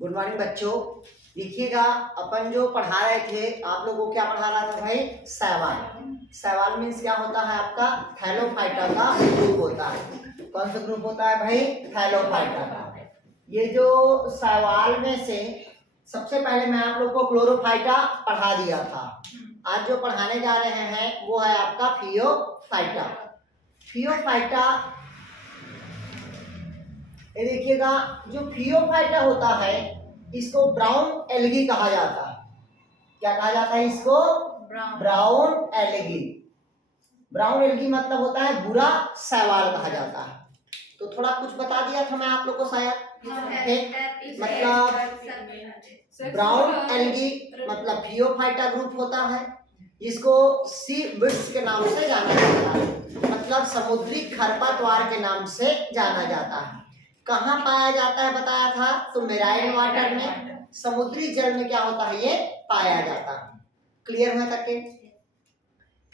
Good morning बच्चों। देखिएगा, अपन जो पढ़ा रहे थे आप लोगों को, क्या पढ़ा रहा था भाई? शैवाल। शैवाल मीन्स क्या होता है? आपका थैलोफाइटा का ग्रुप होता है। कौन सा ग्रुप होता है भाई? थैलोफाइटा का। ये जो शैवाल में से सबसे पहले मैं आप लोग को क्लोरोफाइटा पढ़ा दिया था। आज जो पढ़ाने जा रहे हैं वो है आपका फियोफाइटा। फियोफाइटा, ये देखिएगा, जो फियोफाइटा होता है इसको ब्राउन एल्गी कहा जाता है। क्या कहा जाता है इसको? Brown algae. ब्राउन एल्गी मतलब होता है बुरा शैवाल कहा जाता है। तो थोड़ा कुछ बता दिया था मैं आप लोग को शायद। मतलब ब्राउन एल्गी मतलब फियोफाइटा ग्रुप होता है। इसको सी वीड्स के नाम से जाना जाता है, मतलब समुद्री खरपतवार के नाम से जाना जाता है। कहाँ पाया जाता है बताया था? तो मेराइन वाटर में, समुद्री जल में क्या होता है? ये पाया जाता है। क्लियर हुआ तक के?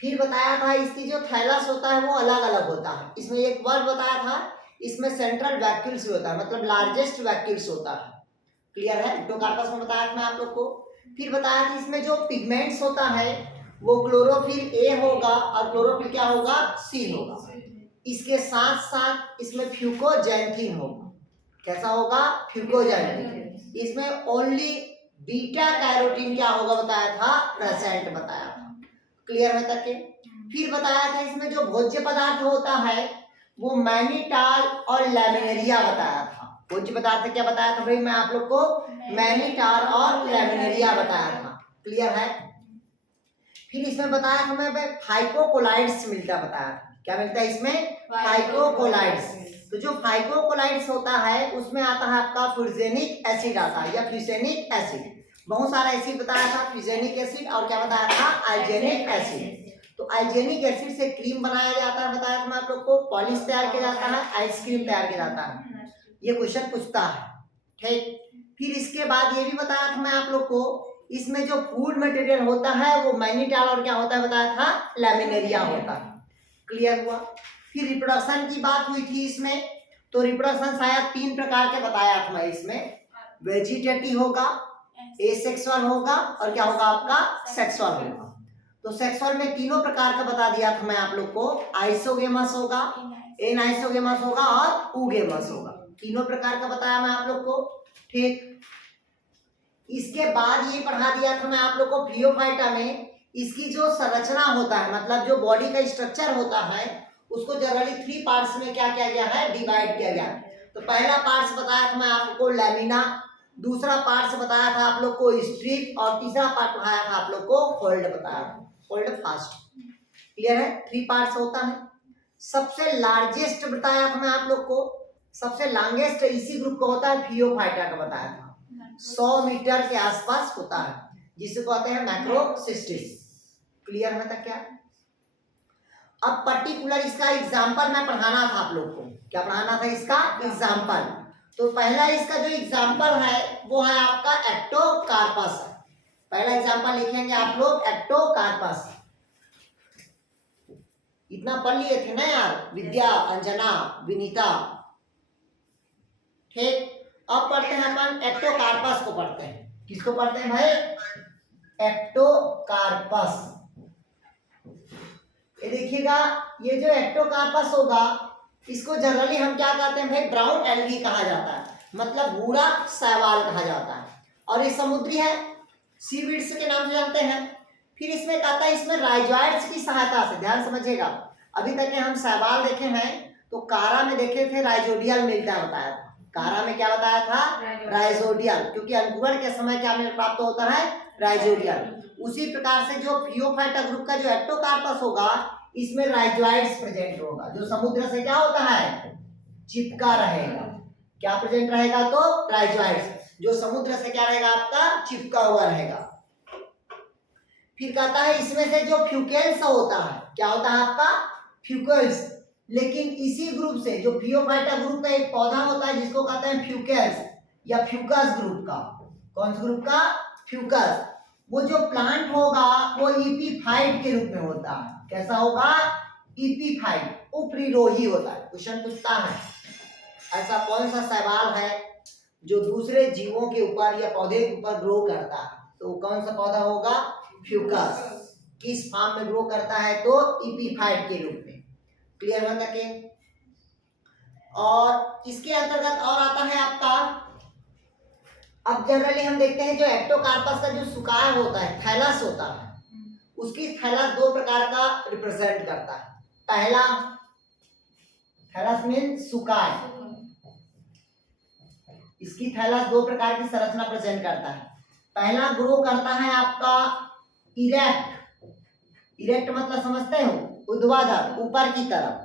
फिर बताया था इसकी जो थैलस होता है वो अलग अलग होता है। इसमें एक वर्ड बताया था, इसमें सेंट्रल वैक्यूल्स होता है, मतलब लार्जेस्ट वैक्यूल्स होता है। क्लियर है? एंडोकार्पस में बताया था मैं आप लोग को। फिर बताया था इसमें जो पिगमेंट्स होता है वो क्लोरोफिल ए होगा और क्लोरोफिल क्या होगा? सी होगा। इसके साथ साथ इसमें फ्यूकोजैंथीन होगा। कैसा होगा? फ्यूकोजैंथीन। इसमें ओनली बीटा कैरोटीन क्या होगा बताया था? प्रेजेंट बताया था। क्लियर है तक के? फिर बताया था इसमें जो भोज्य पदार्थ होता है वो मैनिटाल और लैमिनेरिया बताया था। भोज्य पदार्थ क्या बताया था भाई मैं आप लोग को? मैनिटाल और लैमिनेरिया बताया था। क्लियर है? फिर इसमें बताया था मैं फाइकोकोलाइड्स मिलता बताया था। क्या मिलता है इसमें? फाइकोकोलाइड्स। तो जो फाइकोकोलाइड्स होता है उसमें आता है आपका फ्यूजेनिक एसिड आता है, या फ्यूजेनिक एसिड। बहुत सारा एसिड बताया था, फ्यूजेनिक एसिड और क्या बताया था? आइजेनिक एसिड। तो आइजेनिक एसिड से क्रीम बनाया जाता है बताया था मैं आप लोग को। पॉलिश तैयार किया जाता है, आइसक्रीम तैयार किया जाता है। ये क्वेश्चन पूछता है, ठीक। फिर इसके बाद ये भी बताया था मैं आप लोग को, इसमें जो फूड मटेरियल होता है वो मैनिटाल और क्या होता है बताया था? लैमिनेरिया होता है। क्लियर हुआ? फिर रिप्रोडक्शन की बात हुई थी इसमें, तो रिप्रोडक्शन शायद 3 प्रकार के बताया था मैं इसमें। वेजिटेटिव होगा, एसेक्सुअल होगा और क्या होगा आपका? सेक्सुअल होगा। तो सेक्सुअल में तीनों प्रकार का बता दिया था मैं आप लोग को। आइसोगेमस होगा, एनाइसोगेमस होगा और ऊगेमस होगा। तीनों प्रकार का बताया मैं आप लोग को, ठीक। इसके बाद ये पढ़ा दिया था मैं आप लोग को फियोफाइटा में इसकी जो संरचना होता है, मतलब जो बॉडी का स्ट्रक्चर होता है उसको जनरली 3 पार्ट्स में क्या किया गया है? डिवाइड किया गया है। तो पहला पार्ट्स बताया था मैं आपको लैमिना, दूसरा पार्ट्स बताया था आप लोग को स्ट्रिप, और तीसरा पार्ट बताया था आप लोग को फोल्ड बताया था, फोल्ड फास्ट। क्लियर है? 3 पार्ट्स होता है। सबसे लार्जेस्ट बताया था मैं आप लोग को, सबसे लॉन्गेस्ट इसी ग्रुप का होता है फियोफाइटा का बताया था। 100 मीटर के आसपास होता है, जिसे कहते हैं मैक्रोसिस्टिस। क्लियर है तक क्या? अब पर्टिकुलर इसका एग्जांपल मैं पढ़ाना था आप लोग को। क्या पढ़ाना था? इसका एग्जांपल। तो पहला इसका जो एग्जांपल है वो है आपका एक्टोकार्पस। पहला एग्जांपल लिखेंगे आप लोग एक्टोकार्पस। इतना पढ़ लिए थे ना यार, विद्या, अंजना, विनीता, ठीक। अब पढ़ते हैं अपन एक्टोकार्पस को पढ़ते हैं। किसको पढ़ते हैं भाई? एक्टोकार्पस। ये देखिएगा, ये जो एक्टोकार्पस होगा इसको जनरली हम क्या कहते हैं भाई? ब्राउन एल्गी कहा जाता है, मतलब भूरा शैवाल कहा जाता है। और ये समुद्री है, सीवीड्स के नाम से जानते हैं। फिर इसमें कहता है इसमें राइजॉइड्स की सहायता से, ध्यान समझिएगा, अभी तक के हम शैवाल देखे हैं तो कारा में देखे थे राइजोडियल मिलता बताया था। कारा में क्या बताया था? राइजोडियल, क्योंकि अंकुरण के समय क्या मिल प्राप्त होता है? राइजोडियल। उसी प्रकार से जो फियोफाइटा ग्रुप का जो एक्टोकार्पस होगा इसमें राइजॉइड्स प्रेजेंट होगा, जो समुद्र से क्या होता है? चिपका रहेगा। क्या प्रेजेंट रहेगा? तो राइजॉइड्स, जो समुद्र से क्या रहेगा? आपका चिपका हुआ रहेगा। फिर कहता है इसमें से जो फ्यूकेल्स होता है, क्या होता है आपका? फ्यूकेल्स। लेकिन इसी ग्रुप से जो फियोफाइटा ग्रुप का एक पौधा होता है जिसको कहते हैं फ्यूकेल्स या फ्यूकस ग्रुप का। कौन सा ग्रुप का? फ्यूकस। वो जो प्लांट होगा वो इपीफाइट के रूप में होता है। कैसा होगा? इपीफाइट, उपरिरोही होता है। क्वेश्चन पूछता है ऐसा कौन सा शैवाल है जो दूसरे जीवों के ऊपर या पौधे के ऊपर ग्रो करता है, तो कौन सा पौधा होगा? फ्यूकस। किस फॉर्म में ग्रो करता है? तो एपीफाइट के रूप में। क्लियर हो तक? और इसके अंतर्गत और आता है आपका, अब जनरली हम देखते हैं जो एक्टोकार्पस का जो सुकाय होता है, थैलस होता है, उसकी थैलस दो प्रकार का रिप्रेजेंट करता है। पहला, थैलस मीन सुकाय, इसकी थैलस दो प्रकार की संरचना प्रेजेंट करता है। पहला ग्रो करता है आपका इरेक्ट, इरेक्ट मतलब समझते हो? ऊर्ध्वाधर, ऊपर की तरफ,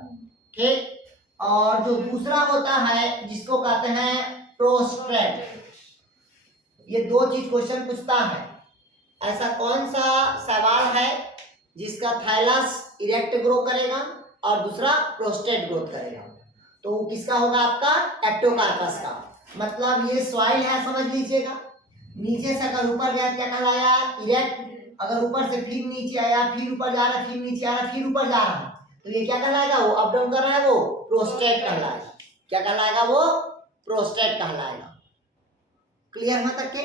ठीक। और जो दूसरा होता है जिसको कहते हैं प्रोस्ट्रेट। ये दो चीज क्वेश्चन पूछता है, ऐसा कौन सा सवाल है जिसका थैलस इरेक्ट ग्रो करेगा और दूसरा प्रोस्ट्रेट ग्रोथ करेगा? तो किसका होगा? आपका एक्टोकार्पस का। मतलब ये सॉइल है, समझ लीजिएगा। नीचे से अगर ऊपर गया क्या कहलाया? इरेक्ट। अगर ऊपर से फिर नीचे आया, फिर ऊपर जा रहा, फिर नीचे आ रहा, फिर ऊपर जा रहा, तो ये क्या कहलाएगा? वो अप डाउन कर रहा है, वो प्रोस्ट्रेट कहलाएगा। क्या कहलाएगा? वो प्रोस्ट्रेट कहलाएगा। क्लियर है तक के?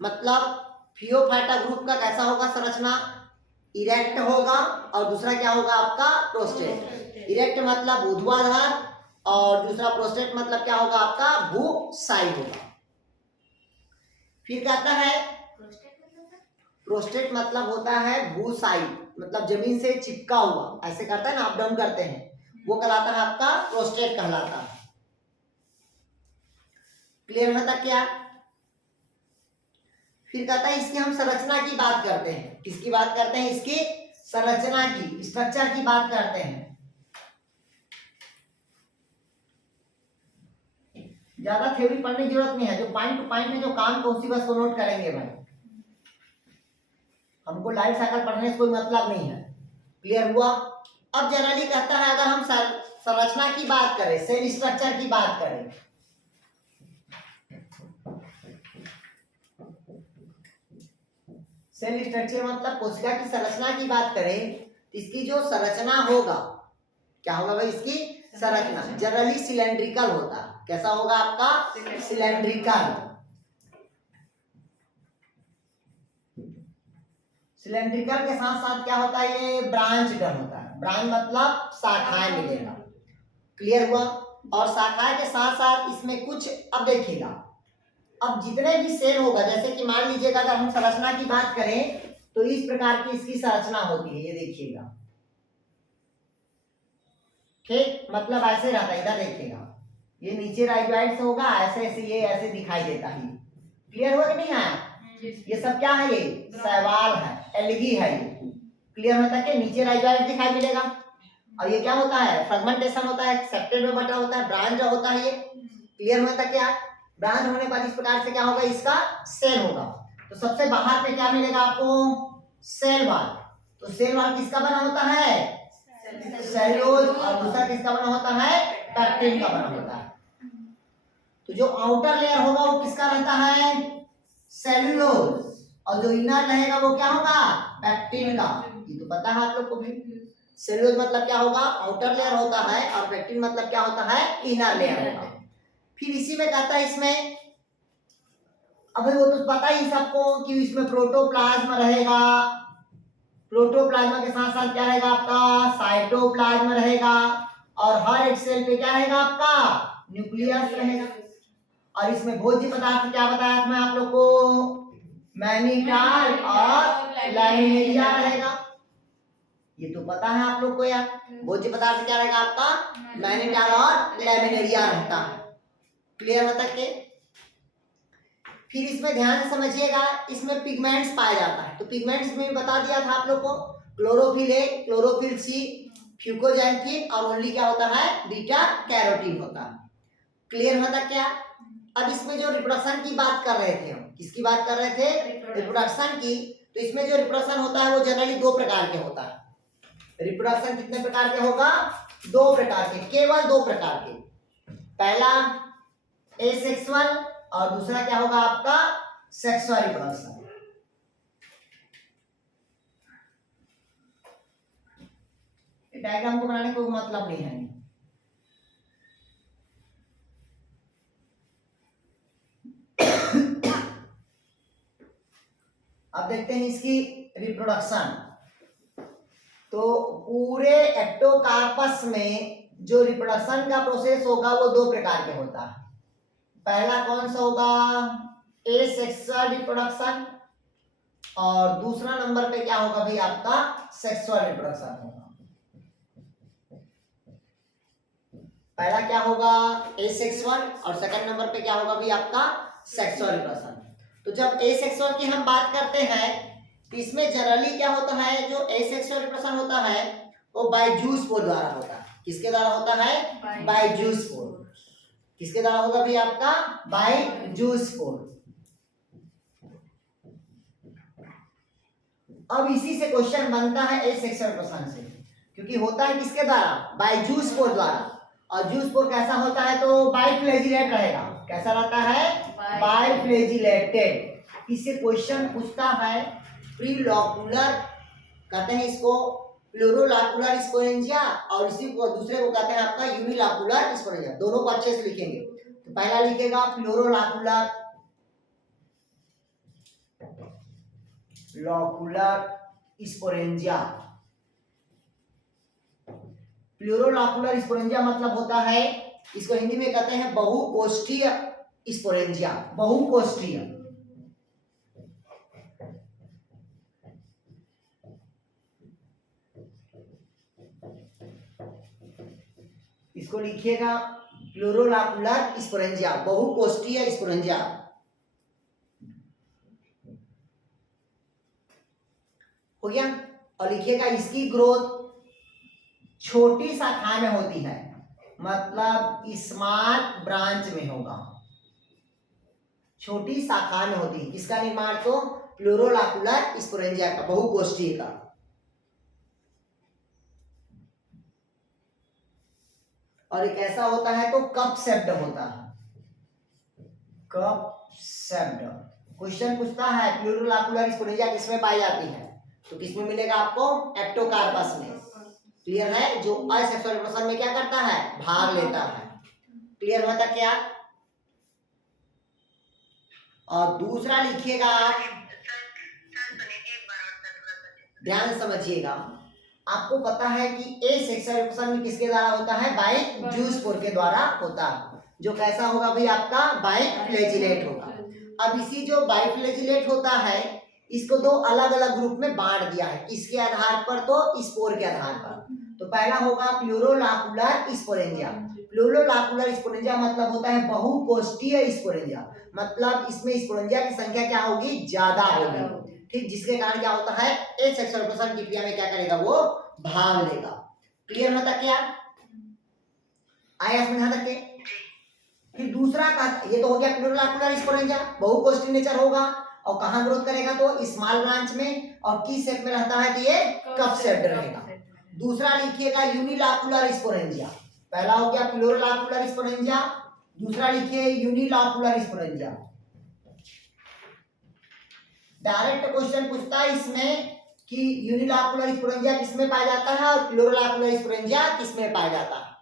मतलब फियोफाइटा ग्रुप का कैसा होगा संरचना? इरेक्ट होगा और दूसरा क्या होगा आपका? प्रोस्ट्रेट। इरेक्ट मतलब ऊर्ध्वाधर और दूसरा प्रोस्ट्रेट मतलब क्या होगा आपका? भूसाई होगा। फिर कहता है प्रोस्ट्रेट मतलब होता है भूसाई, मतलब जमीन से चिपका हुआ, ऐसे करता है ना, अप डाउन करते हैं, वो कहलाता है आपका प्रोस्ट्रेट कहलाता है। क्लियर है तक क्या? फिर कहता है इसकी हम संरचना की बात करते हैं। किसकी बात करते हैं? इसकी संरचना की, स्ट्रक्चर की बात करते हैं। ज्यादा थ्योरी पढ़ने की जरूरत नहीं है, जो पॉइंट टू पॉइंट में जो काम को उसी बस को नोट करेंगे भाई। हमको लाइफ साइकिल पढ़ने से कोई मतलब नहीं है। क्लियर हुआ? अब जनरली कहता है अगर हम संरचना की बात करें, सेल स्ट्रक्चर की बात करें, सेल स्ट्रक्चर मतलब कोशिका की संरचना की बात करें, तो इसकी जो संरचना होगा, क्या होगा भाई? इसकी संरचना जनरली सिलेंड्रिकल होता है। कैसा होगा आपका? सिलेंड्रिकल। सिलेंड्रिकल के साथ साथ क्या होता है? ये ब्रांचड होता है। ब्रांच मतलब शाखाएं मिलेगा। क्लियर हुआ? और शाखाएं के साथ साथ इसमें कुछ, अब देखिएगा, अब जितने भी सेल होगा, जैसे कि मान लीजिएगा अगर हम संरचना की बात करें तो इस प्रकार की इसकी संरचना होती है, ये देखिएगा, ठीक। मतलब ऐसे रहता है, इधर देखिएगा, ये नीचे राइजोइड से होगा, ऐसे ऐसे ये ऐसे दिखाई देता है। क्लियर हुआ कि नहीं आया? ये सब क्या है? ये शैवाल है, एल्गी है ये। क्लियर होता है कि नीचे राइजोइड दिखाई मिलेगा, और ये क्या होता है? फ्रेगमेंटेशन होता है, सेक्टेड में बटा होता है, ब्रांच होता है ये। क्लियर होता है क्या? ब्रांच होने पर इस प्रकार से क्या होगा? इसका सेल होगा। तो सबसे बाहर पे क्या मिलेगा आपको? Cell wall. तो सेल वॉल किसका बना होता है? सेल्यूलोज। और दूसरा किसका बना होता है? पैक्टिन का बना होता है। तो जो आउटर लेयर होगा वो किसका रहता है? सेल्यूलोज। और जो इनर रहेगा वो क्या होगा? पैक्टिन का। ये तो पता है आप लोग को भी। सेल्यूलोज मतलब क्या होगा? आउटर लेयर होता है, और पैक्टिन मतलब क्या होता है? इनर लेयर होगा। फिर इसी में कहता है इसमें, अब वो तो पता ही सबको कि इसमें प्रोटोप्लाज्म रहेगा, प्रोटोप्लाज्म के साथ साथ क्या रहेगा आपका? साइटोप्लाज्म रहेगा, और हर एक सेल पे क्या रहेगा आपका? न्यूक्लियस रहेगा। और इसमें भोज्य पदार्थ क्या बताया था मैं आप लोग को? मैनिटाल और लैमिनेरिया रहेगा। ये तो पता है आप लोग को यार। भोज्य पदार्थ क्या रहेगा आपका? मैनिटाल और लैमिनेरिया रहता है। क्लियर होता है? फिर इसमें ध्यान से समझिएगा, इसमें पिगमेंट्स पाया जाता है। तो पिगमेंट्स में बता दिया था आप लोग को, क्लोरोफिल ए, क्लोरोफिल सी, फ्यूकोजैंथिन, और ओनली क्या होता है? बीटा कैरोटीन होता है। क्लियर होता क्या? अब इसमें जो रिप्रोडक्शन की बात कर रहे थे हम, किसकी बात कर रहे थे? रिप्रोडक्शन की। तो इसमें जो रिप्रोडक्शन होता है वो जनरली दो प्रकार के होता है। रिप्रोडक्शन कितने प्रकार के होगा? दो प्रकार के, केवल दो प्रकार के। पहला एसेक्सुअल, और दूसरा क्या होगा आपका? Sexual reproduction. डायग्राम को बनाने कोई मतलब नहीं है। अब देखते हैं इसकी रिप्रोडक्शन। तो पूरे एक्टोकार्पस में जो रिप्रोडक्शन का प्रोसेस होगा वो दो प्रकार के होता है। पहला कौन सा होगा, एसेक्सुअल रिप्रोडक्शन, और दूसरा नंबर पे क्या होगा भाई आपका सेक्सुअल रिप्रोडक्शन होगा। पहला क्या होगा एसेक्सुअल और सेकंड नंबर पे क्या होगा भाई आपका सेक्सुअल रिप्रोडक्शन। तो जब एसेक्सुअल की हम बात करते हैं तो इसमें जनरली क्या होता है, जो एसेक्सुअल रिप्रोडक्शन होता है वो बाय जूस्पोर द्वारा होता है। किसके द्वारा होता है, बाय जूस्पोर। किसके द्वारा होगा भाई आपका बाय जूस्पोर। अब इसी से क्वेश्चन बनता है एसेक्सुअल रिप्रोडक्शन से, क्योंकि होता है किसके द्वारा, बाय जूस्पोर द्वारा। और जूस्पोर कैसा होता है, तो बाइफ्लैजिलेट रहेगा। कैसा रहता है, बाइफ्लैजिलेटेड। इससे क्वेश्चन पूछता है प्रीलॉकुलर, कहते हैं इसको प्लूरोलाकुलर स्पोरेंजिया, और इसी को दूसरे को कहते हैं आपका यूनिलाकुलर स्पोरेंजिया। दोनों को अच्छे से लिखेंगे। तो पहला लिखेगा प्लूरोलाकुलर स्पोरेंजिया। प्लूरोलाकुलर स्पोरेंजिया मतलब होता है, इसको हिंदी में कहते हैं बहुकोष्ठीय स्पोरेंजिया। बहुकोष्ठीय, इसको लिखिएगा प्लूरोलाकुलर स्पोरेंजिया, बहुकोष्ठीय स्पोरेंजिया। हो गया। और लिखिएगा इसकी ग्रोथ छोटी शाखा में होती है, मतलब स्मॉल ब्रांच में होगा, छोटी शाखा में होती है। किसका निर्माण, तो प्लूरोलाकुलर स्पोरेंजिया का, बहुकोष्ठीय का। और एक ऐसा होता है तो कप शेप्ड होता है, कप शेप्ड। क्वेश्चन पूछता है प्लूरोलाकुलर स्पोरेंजिया किसमें पाई जाती है, तो किसमें मिलेगा आपको, एक्टोकार्पस में। क्लियर है। जो असेक्सुअल रिप्रोडक्शन में क्या करता है, भाग लेता है। क्लियर होता क्या। और दूसरा लिखिएगा आप, ध्यान से समझिएगा। आपको पता है कि एसेक्सुअल रिप्रोडक्शन में किसके द्वारा होता है, बाय जूस्पोर के द्वारा होता है, जो कैसा होगा भाई आपका बाइफ्लैजिलेट होगा। अब इसी जो बाइफ्लैजिलेट होता है इसको दो अलग अलग ग्रुप में बांट दिया है। किसके आधार पर, तो स्पोर के आधार पर। तो पहला होगा प्लूरोलाकुलर स्पोरेंजिया। प्लूरोलाकुलर स्पोरेंजिया मतलब होता है बहुकोष्ठीय स्पोरेंजिया, मतलब इसमें स्पोरेंजिया की संख्या क्या होगी, ज्यादा होगी। ठीक, जिसके कारण क्या होता है, एसेक्सुअल रिप्रोडक्शन की क्रिया में क्या करेगा, वो भाग लेगा। क्लियर होता क्या, आया समझा तक के। फिर दूसरा का, ये तो हो गया प्लूरोलाकुलर स्पोरेंजिया, बहुकोष्ठीय नेचर होगा। और कहाँ ग्रोथ करेगा, तो स्मॉल ब्रांच में, और किस शेप में रहता है, तो ये कप शेप्ड रहेगा। दूसरा लिखिएगा यूनिलाकुलर स्पोरेंजिया। पहला हो गया प्लूरोलाकुलर स्पोरेंजिया, दूसरा लिखिए यूनिलाकुलर स्पोरेंजिया। डायरेक्ट क्वेश्चन पूछता है इसमें कि यूनिलाकुलर स्पोरेंजिया किसमें पाया जाता है और प्लूरोलाकुलर स्पोरेंजिया किसमें पाया जाता है।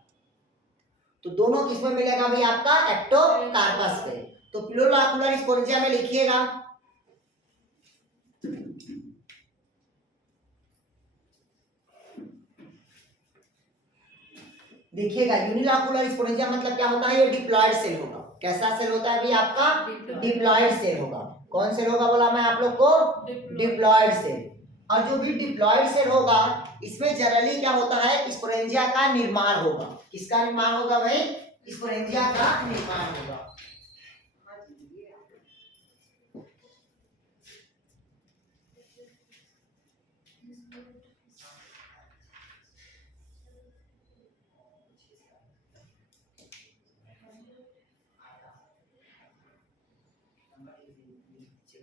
तो दोनों किसमें मिलेगा भाई आपका, एक्टोकार्पस पे। तो प्लूरोलाकुलर स्पोरेंजिया में लिखिएगा देखिएगा यूनिलाकुलर स्पोरेंजिया मतलब क्या होता है, ये डिप्लॉयड सेल होगा। कैसा सेल होता है भाई आपका, डिप्लॉयड सेल होगा। कौन सेल होगा बोला मैं आप लोग को, डिप्लॉयड सेल। और जो भी डिप्लॉयड सेल होगा इसमें जनरली क्या होता है, स्पोरेंजिया का निर्माण होगा। किसका निर्माण होगा भाई, स्पोरेंजिया का निर्माण होगा।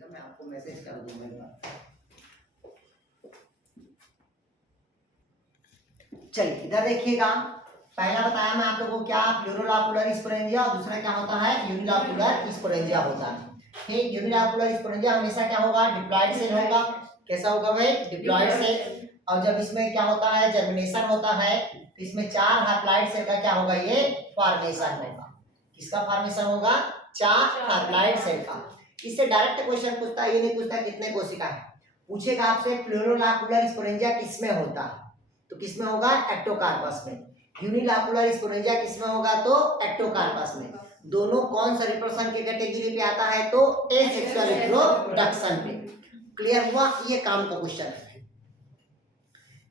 मैं आपको मैसेज कर दूंगा। चलिए इधर देखिएगा, पहला बताया मैं आप लोगों को क्या, प्लूरोलाकुलर स्पोरेंजिया, और दूसरा क्या होता है, यूनिलाकुलर स्पोरेंजिया होता है। ठीक, यूनिलाकुलर स्पोरेंजिया हमेशा क्या होगा, डिप्लॉयड सेल होगा। कैसा होगा भाई, डिप्लॉयड सेल। और जब इसमें क्या होता है, जर्मिनेशन होता है, तो इसमें 4 हैप्लॉयड सेल का क्या होगा, ये फॉर्मेशन होगा। किसका फॉर्मेशन होगा, 4 हैप्लॉयड सेल का। इससे डायरेक्ट क्वेश्चन पूछता है, ये नहीं पूछता कितने कोशिका है। पूछेगा आपसे प्लूरोलाकुलर स्पोरेंजिया किसमें होता है, तो किसमें होगा, एक्टोकार्पस में। यूनिलाकुलर स्पोरेंजिया किसमें होगा, तो एक्टोकार्पस में। दोनों कौन सा रिप्रोडक्शन के कैटेगरी पे आता है, तो एसेक्सुअल रिप्रोडक्शन पे। क्लियर हुआ, ये काम का क्वेश्चन है।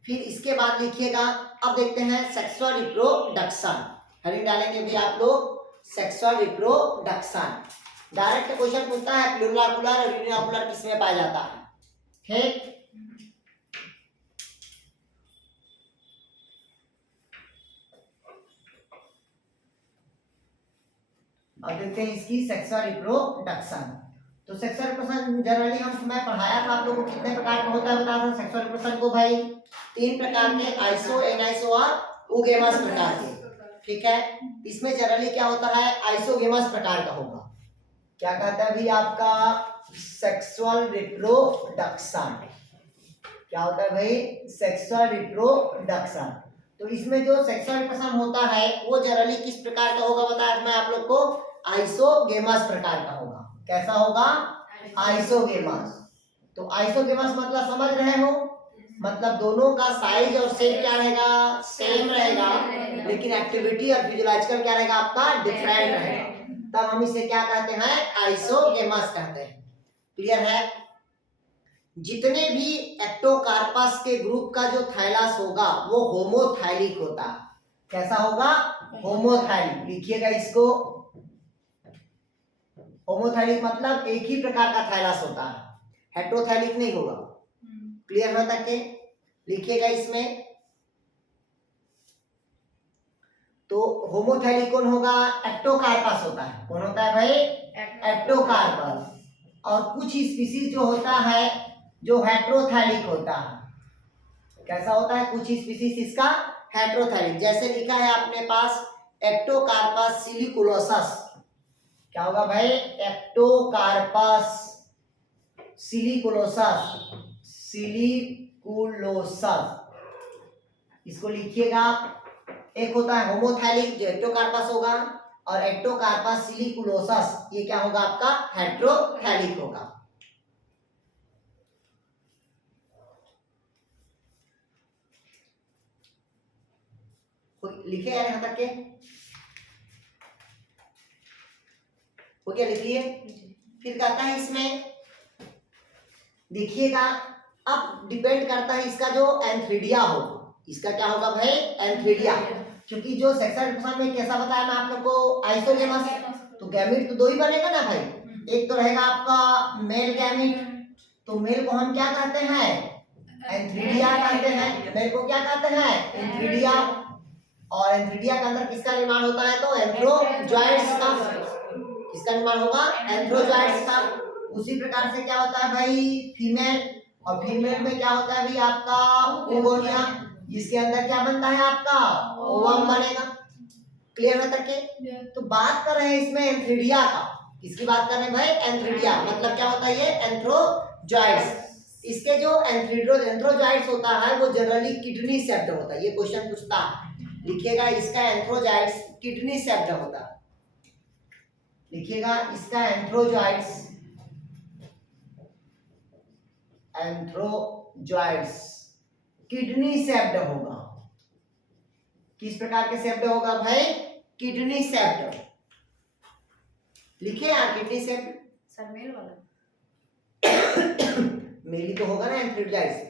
फिर इसके बाद लिखिएगा, अब देखते हैं सेक्सुअल रिप्रोडक्शन। हेडिंग डालेंगे भी आप लोग, सेक्सुअल रिप्रोडक्शन। डायरेक्ट क्वेश्चन पूछता है प्लूरोलाकुलर और यूनिलाकुलर किसमें पाया जाता है, ठीक। अब देखते हैं इसकी सेक्सुअल रिप्रोडक्शन। तो सेक्सुअल रिप्रोडक्शन जनरली मैं पढ़ाया था आप लोगों को, कितने प्रकार का होता है बताया था सेक्सुअल रिप्रोडक्शन को भाई, 3 प्रकार के, आइसो, एनाइसो और ओगेमस प्रकार के, ठीक है। इसमें जनरली क्या होता है, आइसोगेमस प्रकार का होगा। क्या कहता है भाई आपका सेक्सुअल रिप्रोडक्शन, क्या होता है भाई, सेक्सुअल रिप्रोडक्शन। तो इसमें जो सेक्सुअल रिप्रोडक्शन होता है वो जनरली किस प्रकार का होगा बताया मैं आप लोग को, आइसोगेमस प्रकार का होगा। कैसा होगा, आइसोगेमस। तो आइसोगेमस मतलब समझ रहे हो, मतलब दोनों का साइज और शेप क्या रहेगा, सेम रहेगा, लेकिन एक्टिविटी और फिजियोलॉजिकल क्या रहेगा आपका, डिफरेंट रहेगा। तब हम इसे क्या कहते हैं, आइसोगेमस कहते हैं। क्लियर है। जितने भी एक्टोकार्पस के ग्रुप का जो थाइलस होगा वो होमोथाइलिक होता है। कैसा होगा, होमोथाइलिक। लिखिएगा इसको, होमोथाइलिक मतलब एक ही प्रकार का थाइलस होता है, हेट्रोथाइलिक नहीं होगा। क्लियर है तक के, लिखिएगा इसमें। तो होमोथाइलिक कौन होगा, एक्टोकार्पस होता है। कौन होता है भाई, एक्टोकार्पस। और कुछ स्पीसीज जो होता है जो हेट्रोथाइलिक होता है। कैसा होता है, कुछ स्पीसीज इसका हेट्रोथाइलिक, जैसे लिखा है अपने पास एक्टोकार्पस सिलिकुलोसस। क्या होगा भाई, एक्टोकार्पस सिलिकुलोसस, सिलिकुलोसस। इसको लिखिएगा, एक होता है होमोथाइलिक जो एक्टोकार्पस होगा, और एक्टोकार्पस सिलिकुलोसस ये क्या होगा आपका, हेट्रोथाइलिक होगा। लिखे यार यहां तक के, हो गया, लिखिए। फिर कहता है इसमें देखिएगा, अब डिपेंड करता है इसका जो एंथ्रीडिया हो, इसका क्या होगा भाई, एंथ्रीडिया। क्योंकि जो सेक्सुअल रिप्रोडक्शन में कैसा बताया मैं आप लोग को, आइसोगेमस, तो गैमीट तो 2 ही बनेगा ना भाई। एक तो रहेगा आपका मेल गैमीट, तो मेल को हम क्या कहते हैं, एंथ्रीडिया कहते हैं। मेल को क्या कहते हैं, एंथ्रीडिया। और एंथ्रीडिया के अंदर किसका निर्माण होता है, तो एंथ्रोजॉइड्स का। किसका निर्माण होगा, एंथ्रोजॉइड्स का। उसी प्रकार से क्या होता है भाई, फीमेल, और फीमेल में क्या होता है भाई आपका, ओवोनिया, जिसके अंदर क्या बनता है आपका, ओवम बनेगा। क्लियर है तक के। तो बात कर रहे हैं इसमें एंथ्रीडिया का, किसकी बात कर रहे हैं भाई, एंथ्रीडिया। मतलब क्या होता है ये, एंथ्रोजॉइड्स। इसके जो एंथ्रोजॉइड्स होता है वो जनरली किडनी शेप्ड होता है। ये क्वेश्चन पूछता है, लिखिएगा इसका एंथ्रोजॉइड्स किडनी शेप्ड होता है। लिखिएगा इसका एंथ्रोजॉइड्स, एंथ्रोजॉइड्स किडनी शेप्ड होगा। किस प्रकार के शेप्ड होगा भाई, किडनी शेप्ड। लिखिए यार, किडनी शेप्ड। सर मेल वाला मेल तो होगा ना एंथ्रोजॉइड्स,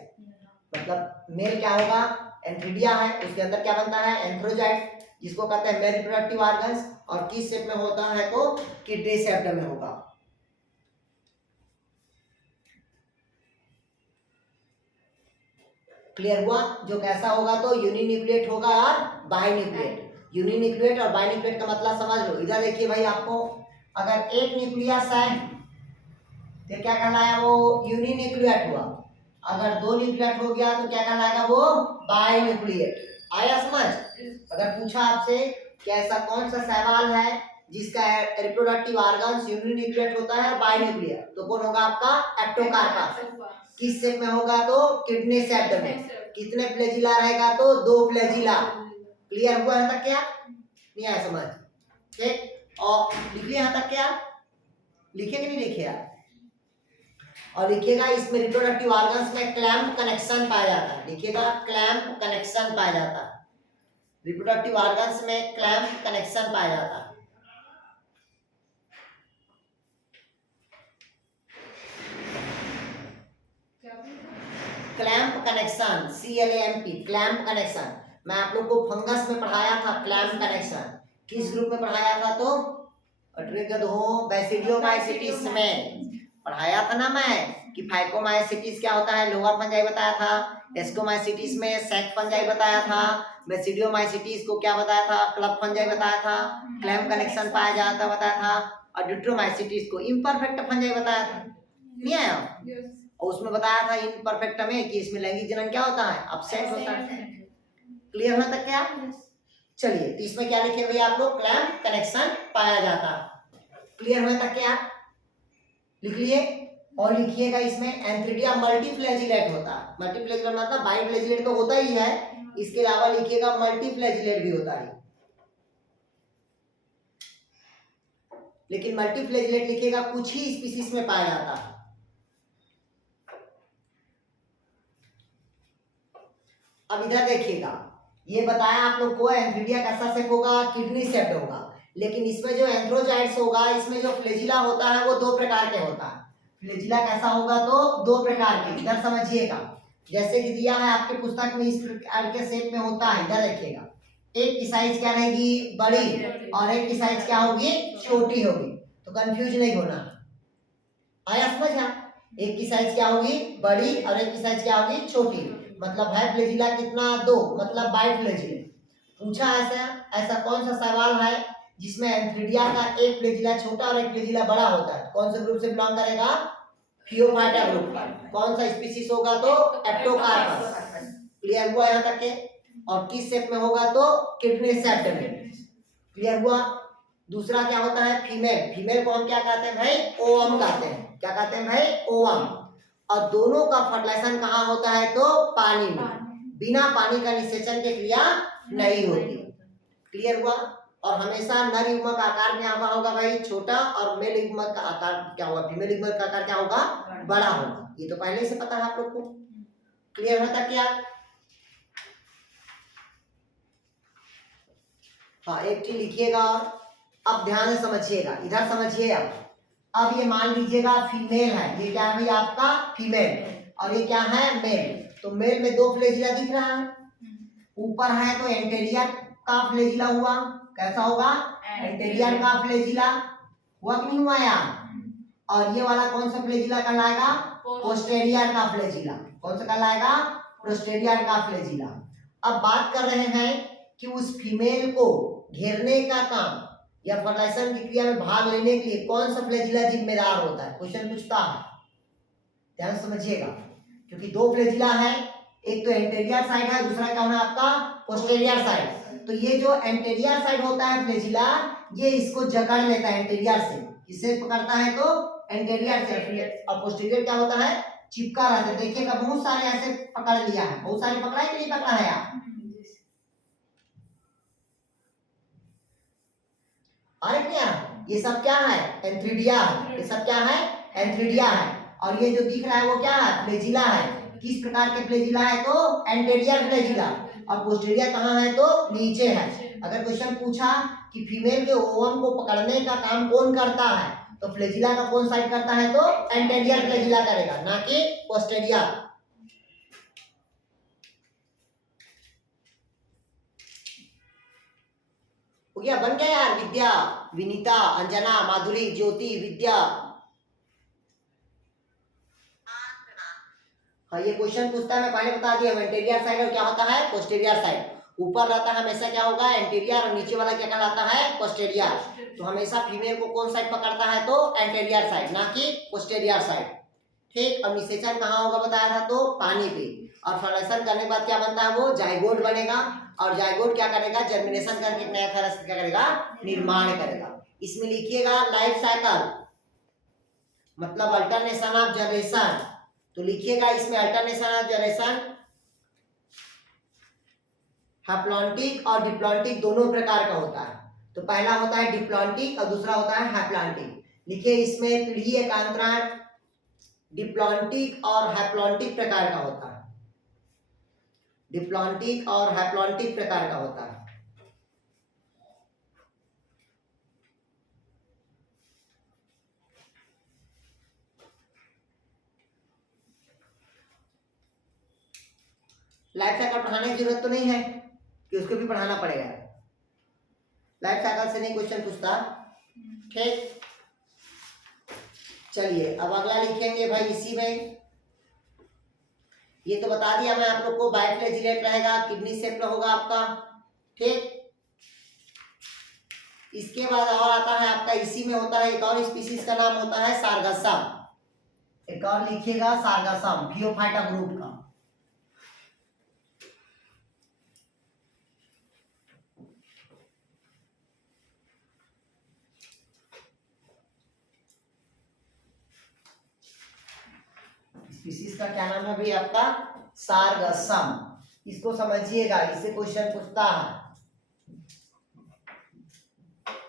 मतलब मेल क्या होगा, एंथ्रीडिया है, उसके अंदर क्या बनता है, एंथ्रोजॉइड्स, जिसको कहते हैं मेल रिप्रोडक्टिव ऑर्गन्स। और किस शेप में होता है, तो किडनी शेप्ड में होगा। क्लियर हुआ। जो कैसा होगा, तो यूनिन्यूक्लिएट होगा और बाइन्यूक्लिएट। यूनिन्यूक्लिएट और बाइन्यूक्लिएट का मतलब समझ लो। इधर देखिए भाई, आपको अगर एक न्यूक्लियस है तो क्या कहलाया, वो यूनिन्यूक्लिएट हुआ। अगर 2 न्यूक्लिएट हो गया तो क्या कहलाएगा, वो बाइन्यूक्लिएट। आया समझ। अगर पूछा आपसे कि ऐसा कौन सा सवाल है जिसका रिप्रोडक्टिव ऑर्गन्स यूनिन्यूक्लिएट होता है और बाइन्यूक्लिएट, तो कौन होगा आपका, एक्टोकार्पस। किस शेप में होगा, तो किडनी शेप्ड में। कितने फ्लैजिला रहेगा, तो 2 फ्लैजिला। क्लियर हुआ है तक क्या, नहीं आया समझ, ठीक। और लिखिए यहाँ तक क्या, लिखे कि नहीं लिखे यार? और लिखिएगा इसमें रिप्रोडक्टिव ऑर्गन्स में क्लैम्प कनेक्शन पाया जाता है, लिखिएगा क्लैम्प कनेक्शन पाया जाता है, रिप्रोडक्टिव ऑर्गन्स में क्लैम्प कनेक्शन पाया जाता है। Clamp connection, CLAMP, clamp connection. मैं आप लोग को फंगस में पढ़ाया था क्लैम्प कनेक्शन। किस ग्रुप में पढ़ाया था? तो बैसिडियोमाइसिटिस में पढ़ाया था ना मैं कि फाइकोमाइसिटिस क्या होता है, लोअर फंजाई बताया था, टेस्कोमाइसिटिस में सेक फंजाई बताया था, बैसिडियोमाइसिटिस को क्या बताया था, क्लब फंजाई बताया था, क्लैम्प कनेक्शन पाया जाता बताया था, और ड्यूट्रोमाइसिटिस को इम्परफेक्ट फंजाई बताया था, नहीं आया? और उसमें बताया था इम्परफेक्ट में कि इसमें लैंगिक जनन क्या होता है, अब्सेंट होता है। क्लियर होना तक क्या? चलिए, तो इसमें क्या लिखे भैया आप लोग, क्लैम्प कनेक्शन पाया जाता। क्लियर होने तक क्या लिख लिए? और लिखिएगा इसमें एंथ्रिडिया मल्टीफ्लैजिलेट होता है। मल्टीफ्लैजिलेट मतलब बाइफ्लैजिलेट तो होता ही है, इसके अलावा लिखिएगा मल्टीफ्लैजिलेट भी होता है, लेकिन मल्टीफ्लैजिलेट लिखिएगा कुछ ही स्पीशीज में पाया जाता है। अब इधर देखिएगा, ये बताया आप लोग को एंथ्रिडिया कैसा शेप होगा, किडनी शेप्ड होगा, लेकिन इसमें जो एंथ्रोजाइड्स होगा, इसमें जो फ्लैजिला होता है वो दो प्रकार के होता है। फ्लैजिला कैसा होगा? तो दो प्रकार के, इधर समझिएगा, जैसे कि दिया है आपके पुस्तक में इस प्रकार के शेप में होता है। इधर देखिएगा, एक की साइज क्या रहेगी, बड़ी, और एक की साइज क्या होगी, छोटी होगी। तो कंफ्यूज नहीं होना, आया समझ? एक की साइज क्या होगी, बड़ी, और एक की साइज क्या होगी, छोटी। मतलब है फ्लैजिला कितना, दो, मतलब बाइफ्लैजिलेट। पूछा ऐसा कौन सा सवाल है जिसमें एंथ्रिडिया का एक फ्लैजिला छोटा और एक फ्लैजिला बड़ा होता है? कौन से ग्रुप से बिलोंग करेगा? फियोफाइटा ग्रुप का। कौन सा स्पीशीज होगा? तो एप्टोकार्पस। क्लियर हुआ यहाँ तक के? और किस शेप में होगा? तो किडनी शेप्ड में। क्लियर हुआ? दूसरा क्या होता है, फीमेल। फीमेल को हम क्या कहते हैं भाई? ओवम कहते हैं। क्या कहते हैं भाई? ओवम। और दोनों का फर्टिलाइजेशन कहाँ होता है? तो पानी में। बिना पानी का निषेचन की क्रिया नहीं होती। क्लियर हुआ? और हमेशा नर युग्मक का आकार में क्या होगा भाई? छोटा, और मेल युग्मक का आकार क्या होगा? फीमेल युग्मक का आकार क्या होगा? बड़ा होगा। ये तो पहले से पता है आप लोग को। क्लियर होता क्या? हाँ, एक चीज लिखिएगा, अब ध्यान से समझिएगा, इधर समझिए। अब ये मान लीजिएगा फीमेल है, ये क्या है भाई आपका? फीमेल। और ये क्या है? मेल। तो मेल में दो फ्लैजिला दिख रहा है, ऊपर है तो एंटेरियर का फ्लैजिला हुआ। कैसा होगा? एंटेरियर का फ्लैजिला हुआ कि नहीं हुआ यार? और ये वाला कौन सा फ्लैजिला कहलाएगा? पोस्टेरियर का फ्लैजिला। कौन सा कहलाएगा? पोस्टेरियर का फ्लैजिला। अब बात कर रहे हैं कि उस फीमेल को घेरने का काम या फर्टिलाइजेशन की क्रिया में भाग लेने के लिए कौन सा फ्लैजिला जिम्मेदार होता है? क्वेश्चन पूछता है, ध्यान समझिएगा, क्योंकि दो फ्लैजिला है, एक तो एंटेरियर साइड है, दूसरा क्या होना आपका? Posterior side. तो ये जो एंटेरियर साइड होता है फ्लैजिला, ये इसको जकड़ लेता है एंटेरियर से। किससे पकड़ता है? तो एंटेरियर से। और पोस्टेरियर क्या होता है? चिपका रहता है। देखिएगा बहुत सारे ऐसे पकड़ लिया है, बहुत सारे पकड़ा है कि नहीं पकड़ा है आप? अरे क्या ये सब क्या है? एंथ्रिडिया है। ये सब क्या है? एंथ्रिडिया है। और ये जो दिख रहा है वो क्या है? फ्लैजिला है। किस प्रकार के फ्लैजिला है? तो एंटेरियर फ्लैजिला। और पोस्टेरियर कहाँ है? तो नीचे है। अगर क्वेश्चन पूछा कि फीमेल के ओवम को पकड़ने का काम कौन करता है, तो फ्लैजिला का कौन साइड करता है? तो एंटेरियर फ्लैजिला करेगा, ना कि पोस्टेरियर। हो गया? बन गया यार? विद्या, विनीता, अंजना, माधुरी, ज्योति, विद्या। हाँ, ये क्वेश्चन पूछता है, मैं पहले बता दिया, एंटेरियर साइड और क्या होता है? Posterior side. ऊपर रहता है हमेशा क्या होगा? एंटेरियर, और नीचे वाला क्या कहलाता है? पोस्टेरियर। तो हमेशा फीमेल को कौन साइड पकड़ता है? तो एंटेरियर साइड, ना कि पोस्टेरियर साइड। ठीक। अब निषेचन कहाँ होगा बताया था? तो पानी पे। और फर्टिलाइजेशन करने के बाद क्या बनता है? वो जाइगोट बनेगा। और जाइगोट क्या करेगा? जर्मिनेशन करके एक नया थैलस क्या करेगा? निर्माण करेगा। इसमें लिखिएगा लाइफ साइकिल, मतलब अल्टरनेशन ऑफ जनरेशन। तो लिखिएगा इसमें अल्टरनेशन ऑफ जनरेशन हैप्लॉन्टिक और डिप्लॉन्टिक दोनों प्रकार का होता है। तो पहला होता है डिप्लॉन्टिक और दूसरा होता है हैप्लॉन्टिक। लिखिए इसमें पीढ़ी एकांतरण डिप्लॉन्टिक और हैप्लॉन्टिक प्रकार का होता है। डिप्लॉन्टिक और हैप्लॉन्टिक प्रकार का होता है। लाइफ साइकिल पढ़ाने की जरूरत तो नहीं है कि उसको भी पढ़ाना पड़ेगा। लाइफ साइकिल से नहीं क्वेश्चन पूछता। ठीक, चलिए अब अगला लिखेंगे भाई इसी में। ये तो बता दिया मैं आप लोग को, बाइफ्लैजिलेट रहेगा, किडनी शेप में होगा आपका। ठीक, इसके बाद और आता है आपका, इसी में होता है एक और स्पीशीज का नाम होता है सार्गासम। एक और लिखिएगा सार्गासम, फियोफाइटा ग्रुप का। स्पीशीज का क्या नाम है भाई आपका? सार्गासम। इसको समझिएगा, इससे क्वेश्चन पूछता है।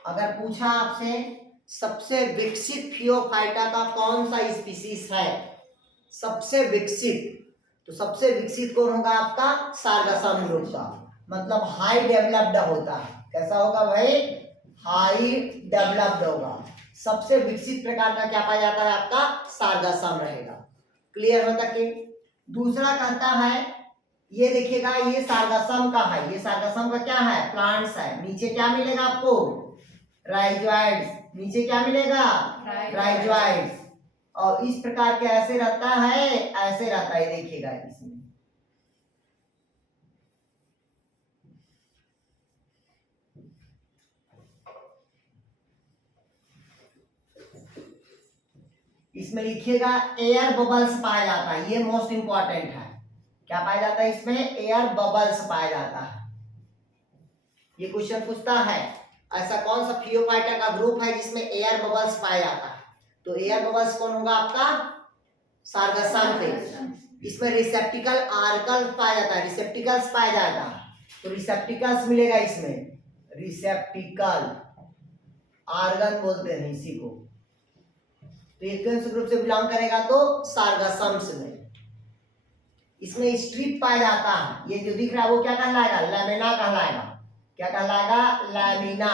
अगर पूछा आपसे सबसे विकसित फियोफाइटा का कौन सा स्पीशीज है, सबसे विकसित, तो सबसे विकसित कौन होगा आपका? सार्गासम ग्रुप का। मतलब हाई डेवलप्ड होता है। कैसा होगा भाई? हाई डेवलप्ड होगा। सबसे विकसित प्रकार का क्या पाया जाता है आपका? सार्गासम रहेगा। क्लियर हो तक के? दूसरा कहता है, ये देखिएगा, ये सार्गासम का है। ये सार्गासम का क्या है? प्लांट्स है। नीचे क्या मिलेगा आपको? राइजोइड्स। नीचे क्या मिलेगा? राइजोइड्स। और इस प्रकार के ऐसे रहता है, ऐसे रहता है, देखिएगा इसमें। इसमें लिखिएगा एयर बबल्स पाया जाता है। ये मोस्ट इंपॉर्टेंट है। क्या पाया जाता है इसमें? एयर बबल्स पाया जाता है। ये क्वेश्चन पूछता है ऐसा कौन सा फियोफाइटा का ग्रुप है जिसमें एयर बबल्स पाया जाता है? तो एयर बबल्स कौन होगा आपका? सार्गासम पे। इसमें रिसेप्टिकल आर्कल पाया जाता है, रिसेप्टिकल्स पाया जाएगा। तो रिसेप्टिकल्स मिलेगा इसमें, रिसेप्टिकल आर्गन बोलते हैं इसी को। तो ये कौन से ग्रुप से बिलोंग करेगा? तो सार्गासम्स में। इसमें स्ट्रिप पाया जाता है। ये जो दिख रहा है वो क्या कहलाएगा? लैमिना कहलाएगा। क्या कहलाएगा? लैमिना।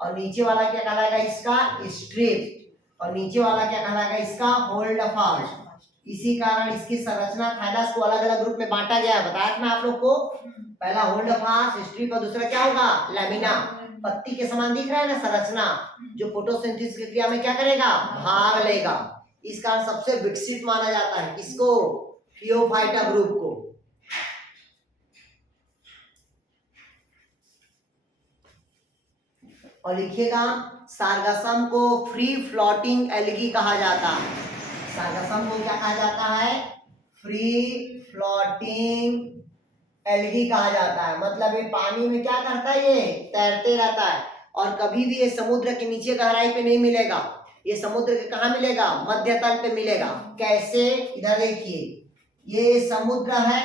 और नीचे वाला क्या कहलाएगा? इसका स्ट्रिप। और नीचे वाला क्या कहलाएगा? इसका होल्ड फास्ट। इसी कारण इसकी संरचना थाइलस को अलग अलग ग्रुप में बांटा गया है। बताया था मैं आप लोग को, पहला होल्ड फास्ट, स्ट्रिप, और दूसरा क्या होगा? लैमिना। पत्ती के समान दिख रहा है ना संरचना, जो फोटोसिंथेसिस की क्रिया में क्या करेगा? भाग लेगा। इस कारण सबसे विकसित माना जाता है इसको, फियोफाइटा ग्रुप को। और लिखिएगा सार्गासम को फ्री फ्लोटिंग एल्गी कहा जाता है। सार्गासम को क्या कहा जाता है? फ्री फ्लोटिंग एल्गी कहा जाता है। मतलब ये पानी में क्या करता है? ये तैरते रहता है। और कभी भी ये समुद्र के नीचे गहराई पे नहीं मिलेगा। ये समुद्र के कहाँ मिलेगा? मध्य तल पे मिलेगा। कैसे? इधर देखिए, ये समुद्र है,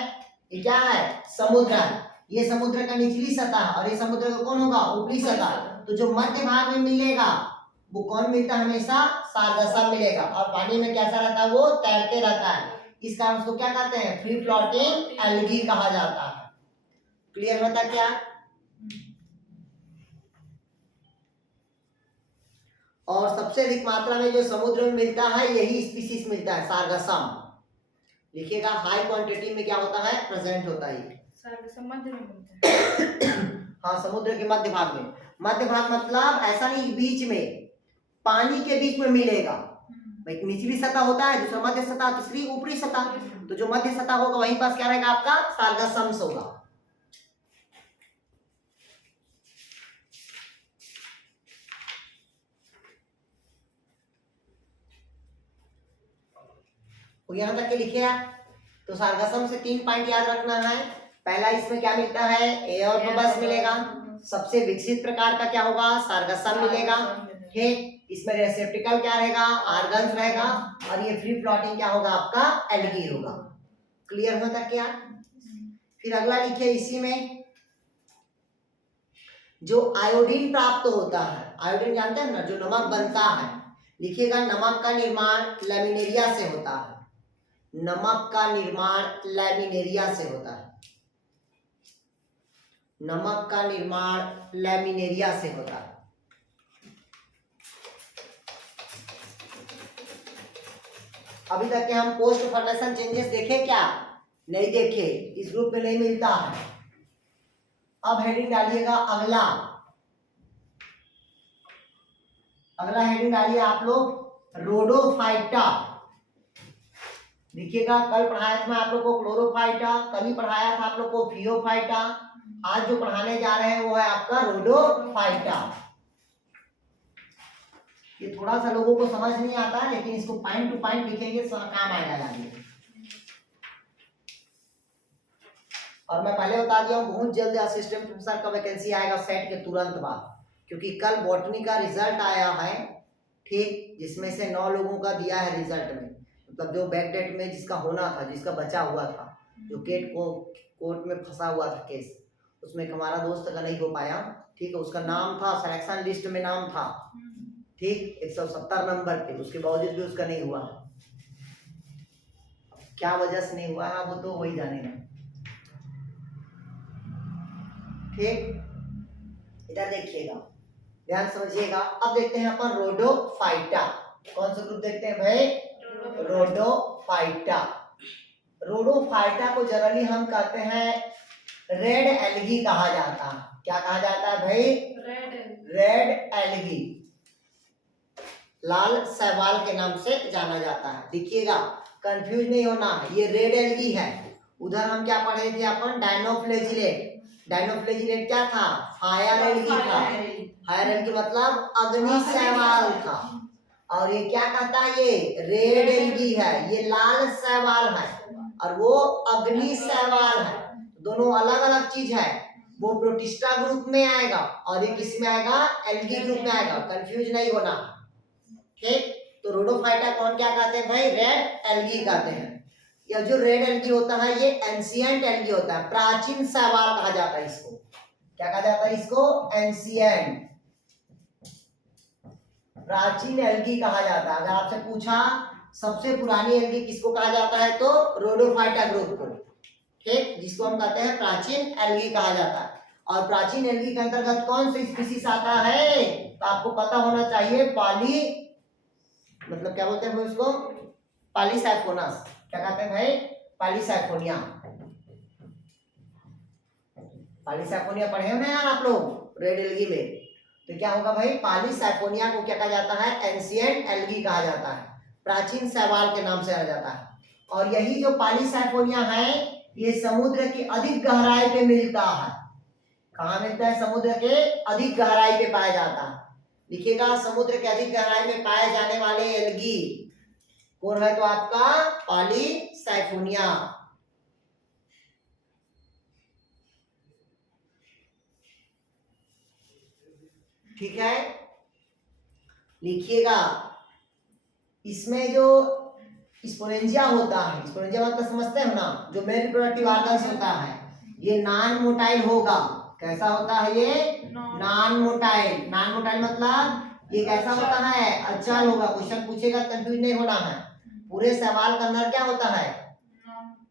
ये क्या है? समुद्र है। ये समुद्र का निचली सतह और ये समुद्र का कौन होगा? ऊपरी सतह। तो जो मध्य भाग में मिलेगा वो कौन मिलता है? हमेशा सार्गासम मिलेगा। और पानी में कैसा रहता है? वो तैरते रहता है। इस कारण उसको क्या कहते हैं? फ्री फ्लोटिंग एल्गी कहा जाता है। क्लियर होता क्या? और सबसे अधिक मात्रा में जो समुद्र में मिलता है यही स्पीशीज मिलता है, सार्गासम। लिखिएगा हाई क्वांटिटी में क्या होता है? प्रेजेंट होता है। सार्गासम मध्य में मिलता है। हाँ, समुद्र के मध्य भाग में। मध्य भाग मतलब ऐसा नहीं बीच में, पानी के बीच में मिलेगा। एक निचली सतह होता है, दूसरा मध्य सतह, तीसरी ऊपरी सतह। तो जो मध्य सतह होगा वहीं पास क्या रहेगा आपका? सार्गासम्स होगा। यहां तक के लिखे आप। तो सार्गासम से 3 पॉइंट याद रखना है। पहला, इसमें क्या मिलता है? एयर बबल्स मिलेगा। सबसे विकसित प्रकार का क्या होगा? सार्गासम मिलेगा। ठीक, इसमें रेसेप्टिकल क्या रहेगा? आर्गन्स रहेगा। और ये फ्री फ्लोटिंग क्या होगा आपका? एल्गी होगा। क्लियर होता क्या? फिर अगला लिखिए इसी में, जो आयोडीन प्राप्त होता है, आयोडीन जानते हैं ना, जो नमक बनता है, लिखिएगा नमक का निर्माण लैमिनेरिया से होता है। नमक का निर्माण लैमिनेरिया से होता है। नमक का निर्माण लैमिनेरिया से होता है। अभी तक के हम पोस्ट फॉर्मेशन चेंजेस देखे क्या? नहीं देखे, इस ग्रुप में नहीं मिलता है। अब हेडिंग डालिएगा अगला। अगला हेडिंग डालिए आप लोग रोडोफाइटा। देखिएगा कल पढ़ाया था मैं आप लोग को क्लोरोफाइटा, कभी पढ़ाया था आप लोग को फियोफाइटा। आज जो पढ़ाने जा रहे हैं वो है आपका रोडोफाइटा। ये थोड़ा सा लोगों को समझ नहीं आता है, लेकिन इसको पॉइंट टू पॉइंट लिखेंगे तो काम आएगा आगे। और मैं पहले बता दिया हूँ बहुत जल्द असिस्टेंट प्रोफेसर का वैकेंसी आएगा सेट के तुरंत बाद, क्योंकि कल बॉटनी का रिजल्ट आया है, ठीक, जिसमें से 9 लोगों का दिया है रिजल्ट में, मतलब जो बैक डेट में जिसका होना था, जिसका बचा हुआ था, जो कोर्ट में फंसा हुआ था केस, उसमें हमारा दोस्त का नहीं हो पाया, ठीक है। उसका नाम था, सिलेक्शन लिस्ट में नाम था, ठीक, 170 नंबर पे, उसके बावजूद भी उसका नहीं हुआ। क्या वजह से नहीं हुआ है वो तो वही जानेगा, ठीक। इधर देखिएगा, ध्यान समझिएगा। अब देखते हैं अपन रोडोफाइटा। कौन सा ग्रुप देखते हैं भाई? रोडोफाइटा। रोडोफाइटा को जनरली हम कहते हैं रेड एल्गी कहा जाता है। क्या कहा जाता है भाई? रेड एल्गी, लाल शैवाल के नाम से जाना जाता है। देखिएगा कंफ्यूज नहीं होना, ये रेड एल्गी है। उधर हम क्या पढ़े थे अपन? डायनोफ्लेजिलेट। डायनोफ्लेजिलेट क्या था? फायर एल्गी था। फायर एल्गी मतलब अग्नि शैवाल था। और ये क्या कहता है? ये रेड एल्गी है, ये लाल शैवाल है, और वो अग्नि शैवाल है। दोनों अलग अलग चीज है। वो प्रोटिस्टा ग्रुप में आएगा और ये किस में आएगा? एल्गी ग्रुप में आएगा। कंफ्यूज नहीं होना, ठीक। तो रोडोफाइटा कौन क्या कहते हैं भाई? रेड एल्गी कहते हैं। यह जो रेड एल्गी होता है ये एंशिएंट एल्गी होता है, प्राचीन शैवाल कहा जाता है इसको। क्या कहा जाता है इसको? एंशिएंट, प्राचीन एल्गी कहा जाता है। अगर आपसे पूछा सबसे पुरानी एल्गी किसको कहा जाता है, तो रोडोफाइटा ग्रुप को, ठीक, जिसको हम कहते हैं प्राचीन एल्गी कहा जाता है। और प्राचीन एल्गी के अंतर्गत कौन सा स्पीशीज आता है? तो आपको पता होना चाहिए पॉली, मतलब क्या बोलते हैं उसको? पॉलीसाइफोनस। क्या कहते हैं भाई? पॉलीसाइफोनिया। पॉलीसाइफोनिया पढ़े हो ना यार आप लोग रेड एल्गी में? तो क्या होगा भाई? पॉलीसाइफोनिया को क्या कहा जाता है? एंशिएंट एल्गी कहा जाता है, प्राचीन शैवाल के नाम से जाना जाता है। और यही जो पॉलीसाइफोनिया है ये समुद्र की अधिक गहराई पे मिलता है। कहाँ मिलता है? समुद्र के अधिक गहराई पे पाया जाता है। लिखिएगा समुद्र के अधिक गहराई में पाए जाने वाले एल्गी कौन है? तो आपका पॉलीसाइफोनिया। ठीक है, लिखिएगा इसमें जो स्पोरेंजिया होता है, स्पोरेंजिया मतलब समझते हो ना, जो मेल रिप्रोडक्टिव ऑर्गन्स होता है, ये नॉन मोटाइल होगा। कैसा होता है ये? Non motile. नॉन मोटाइल मतलब ये कैसा होता है? अचल होगा। क्वेश्चन पूछेगा, कंफ्यूज नहीं होना है। पूरे सवाल का अंदर क्या होता है?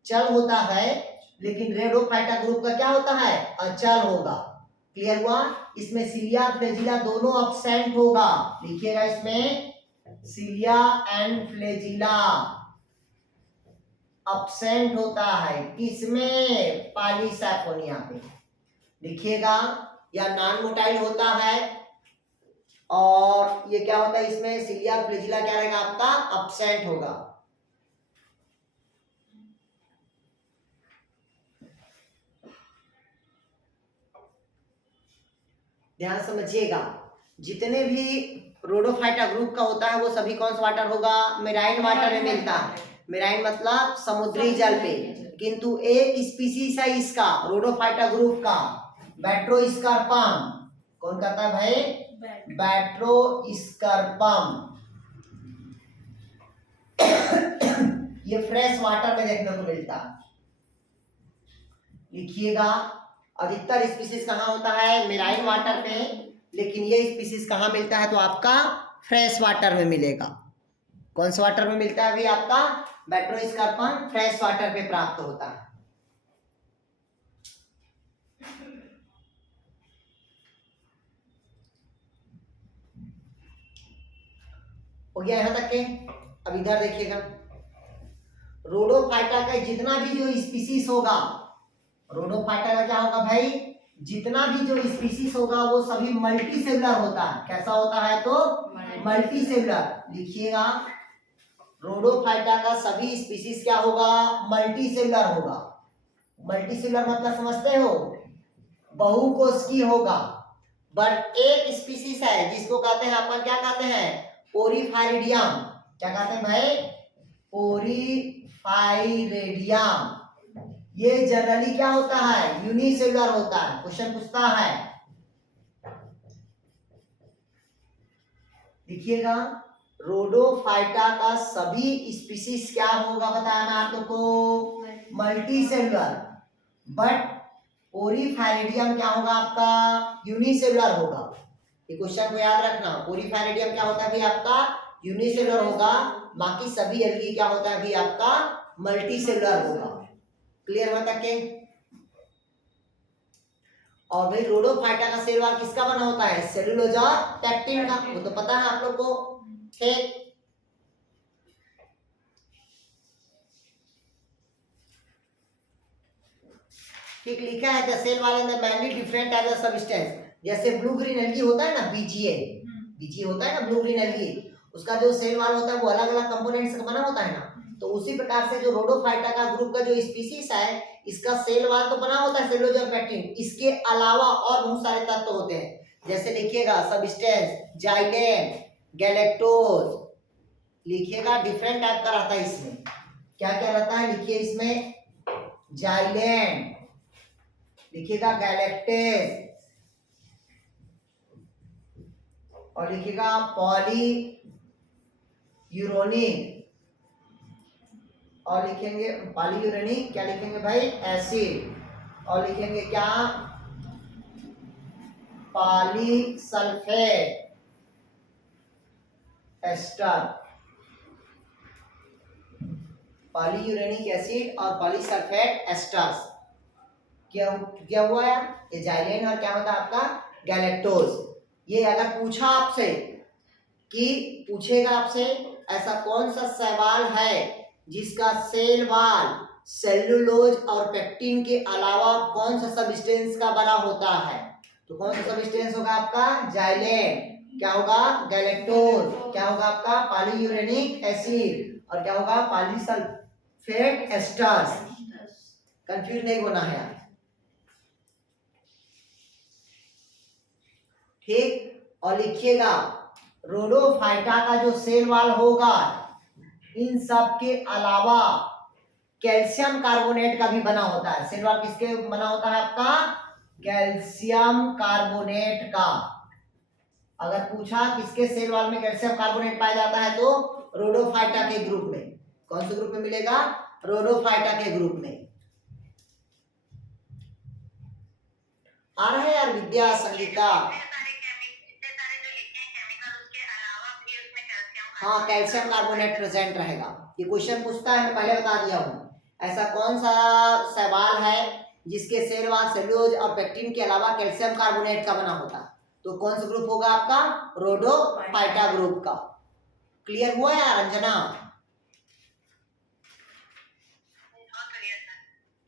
चल होता है, लेकिन रेडोफाइटा ग्रुप का क्या होता है? अचल होगा। क्लियर हुआ? इसमें सिलिया फ्लैजिला दोनों अब्सेंट होगा। लिखिएगा इसमें सिलिया एंड फ्लैजिला अब्सेंट होता है। किसमें? पॉलीसाइफोनिया पे। लिखिएगा या नॉन मोटाइल होता है, और ये क्या होता है इसमें? सिलिया फ्लैजिला क्या रहेगा आपका? अब्सेंट होगा। ध्यान समझिएगा, जितने भी रोडोफाइटा ग्रुप का होता है वो सभी कौन सा वाटर होगा? मेराइन वाटर में मिलता है। मेराइन मतलब समुद्री जल पे। किंतु एक स्पीसीज है इसका रोडोफाइटा ग्रुप का, बैट्रोस्कार्पम। कौन कहता है भाई? बैट्रोस्कार्पम। ये फ्रेश वाटर में देखने को मिलता है। लिखिएगा अधिकतर स्पीसीज कहाँ होता है? मेराइन वाटर पे, लेकिन ये स्पीसीज कहाँ मिलता है? तो आपका फ्रेश वाटर में मिलेगा। कौन से वाटर में मिलता है अभी आपका? बैट्रोइस्कार्पन फ्रेश वाटर पे प्राप्त होता है। हो गया यहां तक के? अब इधर देखिएगा, रोडोफाइटा का जितना भी जो स्पीसीज होगा, रोडोफाइटा का क्या होगा भाई? जितना भी जो स्पीसीज होगा वो सभी मल्टी सेलुलर होता है। कैसा होता है? तो मल्टी सेलुलर। लिखिएगा, रोडोफाइटा का सभी स्पीसीज क्या होगा? मल्टी सेलुलर होगा। मल्टी सेलुलर मतलब समझते हो? बहुकोशिकीय होगा। बट एक स्पीसीज है जिसको कहते हैं अपन, क्या कहते हैं? पोरीफायरिडियम। क्या कहते हैं भाई? पोरीफायरिडियम। ये जनरली क्या होता है? यूनिसेलुलर होता है। क्वेश्चन पूछता है, देखिएगा, रोडोफाइटा का सभी स्पीसीज क्या होगा बताया मैं आप लोग को? Multi cellular. बट पोरीफायरिडियम क्या होगा आपका? यूनिसेलुलर होगा। ये क्वेश्चन को याद रखना। पोरीफायरिडियम क्या होता है भी आपका? यूनिसेलुलर होगा। बाकी सभी एल्गी क्या होता है भी आपका? मल्टी सेलुलर होगा। क्लियर हुआ तक के? और भाई रोडोफाइटा का सेल वॉल किसका बना होता है? सेलुलोज और पेक्टिन का। वो तो पता है आप लोग को। ठीक, ठीक लिखा है। The cell wall in the mainly different type of substance. जैसे ब्लू ग्रीन एल्गी होता है ना, बीजीए, बीजीए होता है ना ब्लू ग्रीन एल्गी, उसका जो सेल वॉल होता है वो अलग अलग कंपोनेंट से बना होता है ना। तो उसी प्रकार से जो रोडोफाइटा का ग्रुप का जो स्पीसीज है, इसका सेल वॉल तो बना होता है सेलुलोज और पेक्टिन। इसके अलावा और बहुत सारे तत्व होते हैं। जैसे लिखिएगा, सबस्टेंस, जाइलेन, गैलेक्टोज। लिखिएगा, डिफरेंट टाइप का रहता है इसमें। क्या क्या रहता है? लिखिए इसमें, जाइलेन, लिखिएगा गैलेक्टेस, और लिखिएगा पॉली यूरोनिक, और लिखेंगे पॉलीयूरेनिक, क्या लिखेंगे भाई? एसिड, और लिखेंगे क्या? Polysulphate ester. पॉलीयूरेनिक एसिड और पॉलीसल्फेट एस्टर्स। क्या हुआ यार? ये जाइलेन और क्या होता है आपका? गैलेक्टोज। ये अगर पूछा आपसे कि पूछेगा आपसे ऐसा कौन सा शैवाल है जिसका सेल वॉल सेलुलोज और पेक्टिन के अलावा कौन सा सबस्टेंस का बना होता है, तो कौन सा सबस्टेंस होगा आपका? जाइलेन। क्या होगा? गैलेक्टोज। क्या होगा आपका? पॉलीयूरेनिक एसिड, और क्या होगा? Polysulphate asters. कंफ्यूज नहीं होना है यार। ठीक, और लिखिएगा, रोडोफाइटा का जो सेल वॉल होगा, इन सब के अलावा कैल्शियम कार्बोनेट का भी बना होता है। सेल वॉल किसके बना होता है आपका? कैल्शियम कार्बोनेट का। अगर पूछा किसके सेल वॉल में कैल्शियम कार्बोनेट पाया जाता है, तो रोडोफाइटा के ग्रुप में। कौन से ग्रुप में मिलेगा? रोडोफाइटा के ग्रुप में। आ रहा है यार विद्या, संगीता? हाँ, कैल्शियम कार्बोनेट प्रेजेंट रहेगा। ये क्वेश्चन पूछता है, मैं पहले बता दिया हूँ। ऐसा कौन सा सवाल है जिसके सेल वॉल सेलुलोज और पेक्टिन के अलावा कैल्शियम कार्बोनेट का बना होता, तो कौन सा ग्रुप होगा आपका? रोडोफाइटा ग्रुप का। क्लियर हुआ यार अंजना?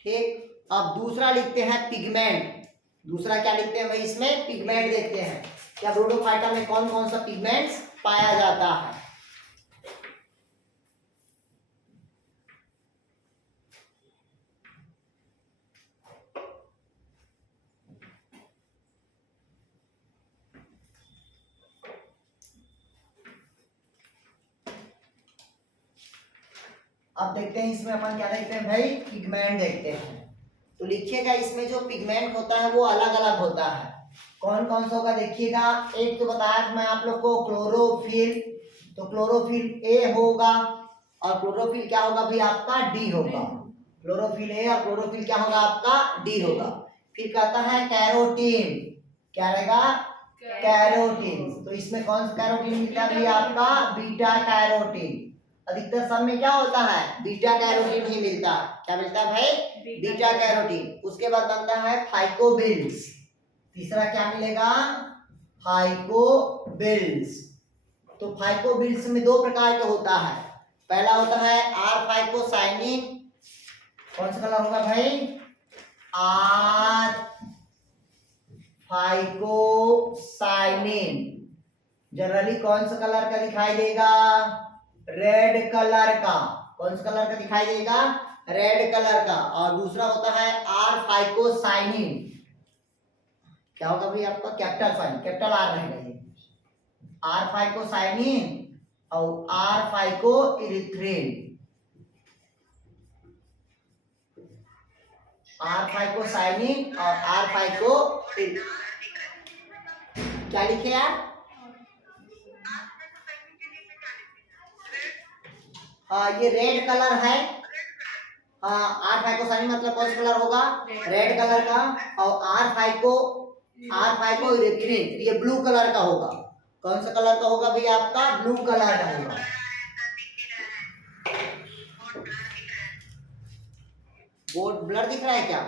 ठीक, अब दूसरा लिखते हैं पिगमेंट। दूसरा क्या लिखते हैं भाई? इसमें पिगमेंट देखते हैं, क्या रोडोफाइटा में कौन कौन सा पिगमेंट्स पाया जाता है। अब देखते हैं इसमें अपन क्या देखते हैं भाई? पिगमेंट देखते हैं। तो लिखिएगा, इसमें जो पिगमेंट होता है वो अलग अलग होता है। कौन कौन सा होगा देखिएगा। एक तो बताया मैं आप लोग को, क्लोरोफिल। तो क्लोरोफिल ए होगा, और क्लोरोफिल क्या होगा भाई आपका? डी होगा। क्लोरोफिल ए और क्लोरोफिल क्या होगा आपका? डी होगा। फिर कहता है कैरोटीन। क्या रहेगा? कैरोटीन। तो इसमें कौन सा कैरोटीन मिलता है भैया आपका? Beta carotene. अधिकतर सब में क्या होता है? बीटा कैरोटीन ही मिलता है। क्या मिलता है भाई? Beta carotene. उसके बाद बनता है फाइकोबिल्स। तीसरा क्या मिलेगा? फाइकोबिल्स। तो फाइकोबिल्स में दो प्रकार का होता है। पहला होता है आर फाइकोसाइनिन। कौन सा कलर होगा भाई? Are phycocyanin. जनरली कौन सा कलर का दिखाई देगा? रेड कलर का। कौन सा कलर का दिखाई देगा? रेड कलर का। और दूसरा होता है आर फाइकोसाइनिन। क्या होगा भाई आपका? कैपिटल साइन, कैपिटल आर रहेगा ये। आर फाइकोसाइनिन और R phycoerythrin. R phycocyanin और आर फाइको, क्या लिखे आप? हाँ ये रेड कलर है। हाँ आर फाइकोसाइनिन मतलब कौन सा कलर होगा? रेड कलर का। और आर फाइको इरिथ्रिन ये ब्लू कलर का होगा। कौन सा कलर का होगा भैया आपका? ब्लू कलर का होगा। बोर्ड ब्लर दिख रहा है क्या?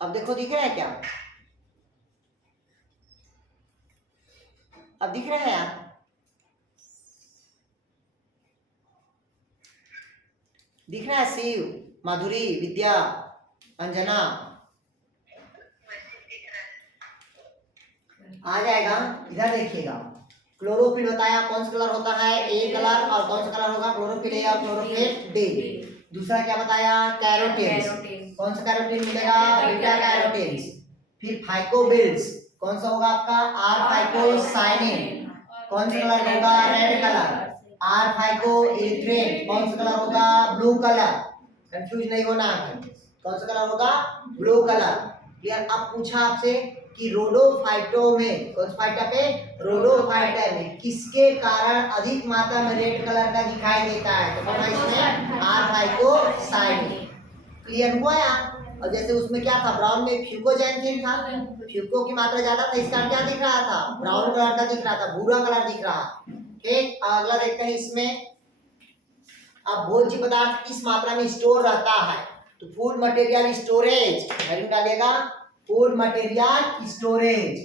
अब देखो दिख रहा है क्या? अब दिख रहा है यार? दिख रहा है? शिव, माधुरी, विद्या, अंजना आ जाएगा। इधर देखिएगा, क्लोरोफिल बताया कौन सा कलर होता है? ए कलर। और कौन सा कलर होगा? क्लोरोफिल ए और क्लोरोफिल डी। दूसरा क्या बताया? कैरोटीन। कौन सा कैरोटीन मिलेगा? Beta carotene. फिर फाइकोबिल्स कौन सा होगा आपका? R phycocyanin. कौन सा कलर होगा? Red colour. R phycoerythrin कौन सा कलर होगा? Blue colour. कंफ्यूज नहीं होना है। कौन सा कलर होगा? Blue colour. क्लियर? अब पूछा आपसे कि रोडोफाइटो में, कौन सा फाइटा पे? रोडोफाइटा में किसके कारण अधिक मात्रा में रेड कलर का दिखाई देता है? तो कौन है इसमें? Are phycocyanin. क्लियर हुआ यार? और जैसे उसमें क्या था? ब्राउन में फ्यूकोजैंथिन था। फ्यूको की मात्रा ज्यादा था, इसका क्या दिख रहा था? ब्राउन कलर का दिख रहा था, भूरा कलर दिख रहा। ठीक, अगला देखते हैं इसमें। अब भोज्य पदार्थ किस मात्रा में स्टोर रहता है? तो फूड मटेरियल स्टोरेज, हेडिंग डालिएगा फूड मटेरियल स्टोरेज।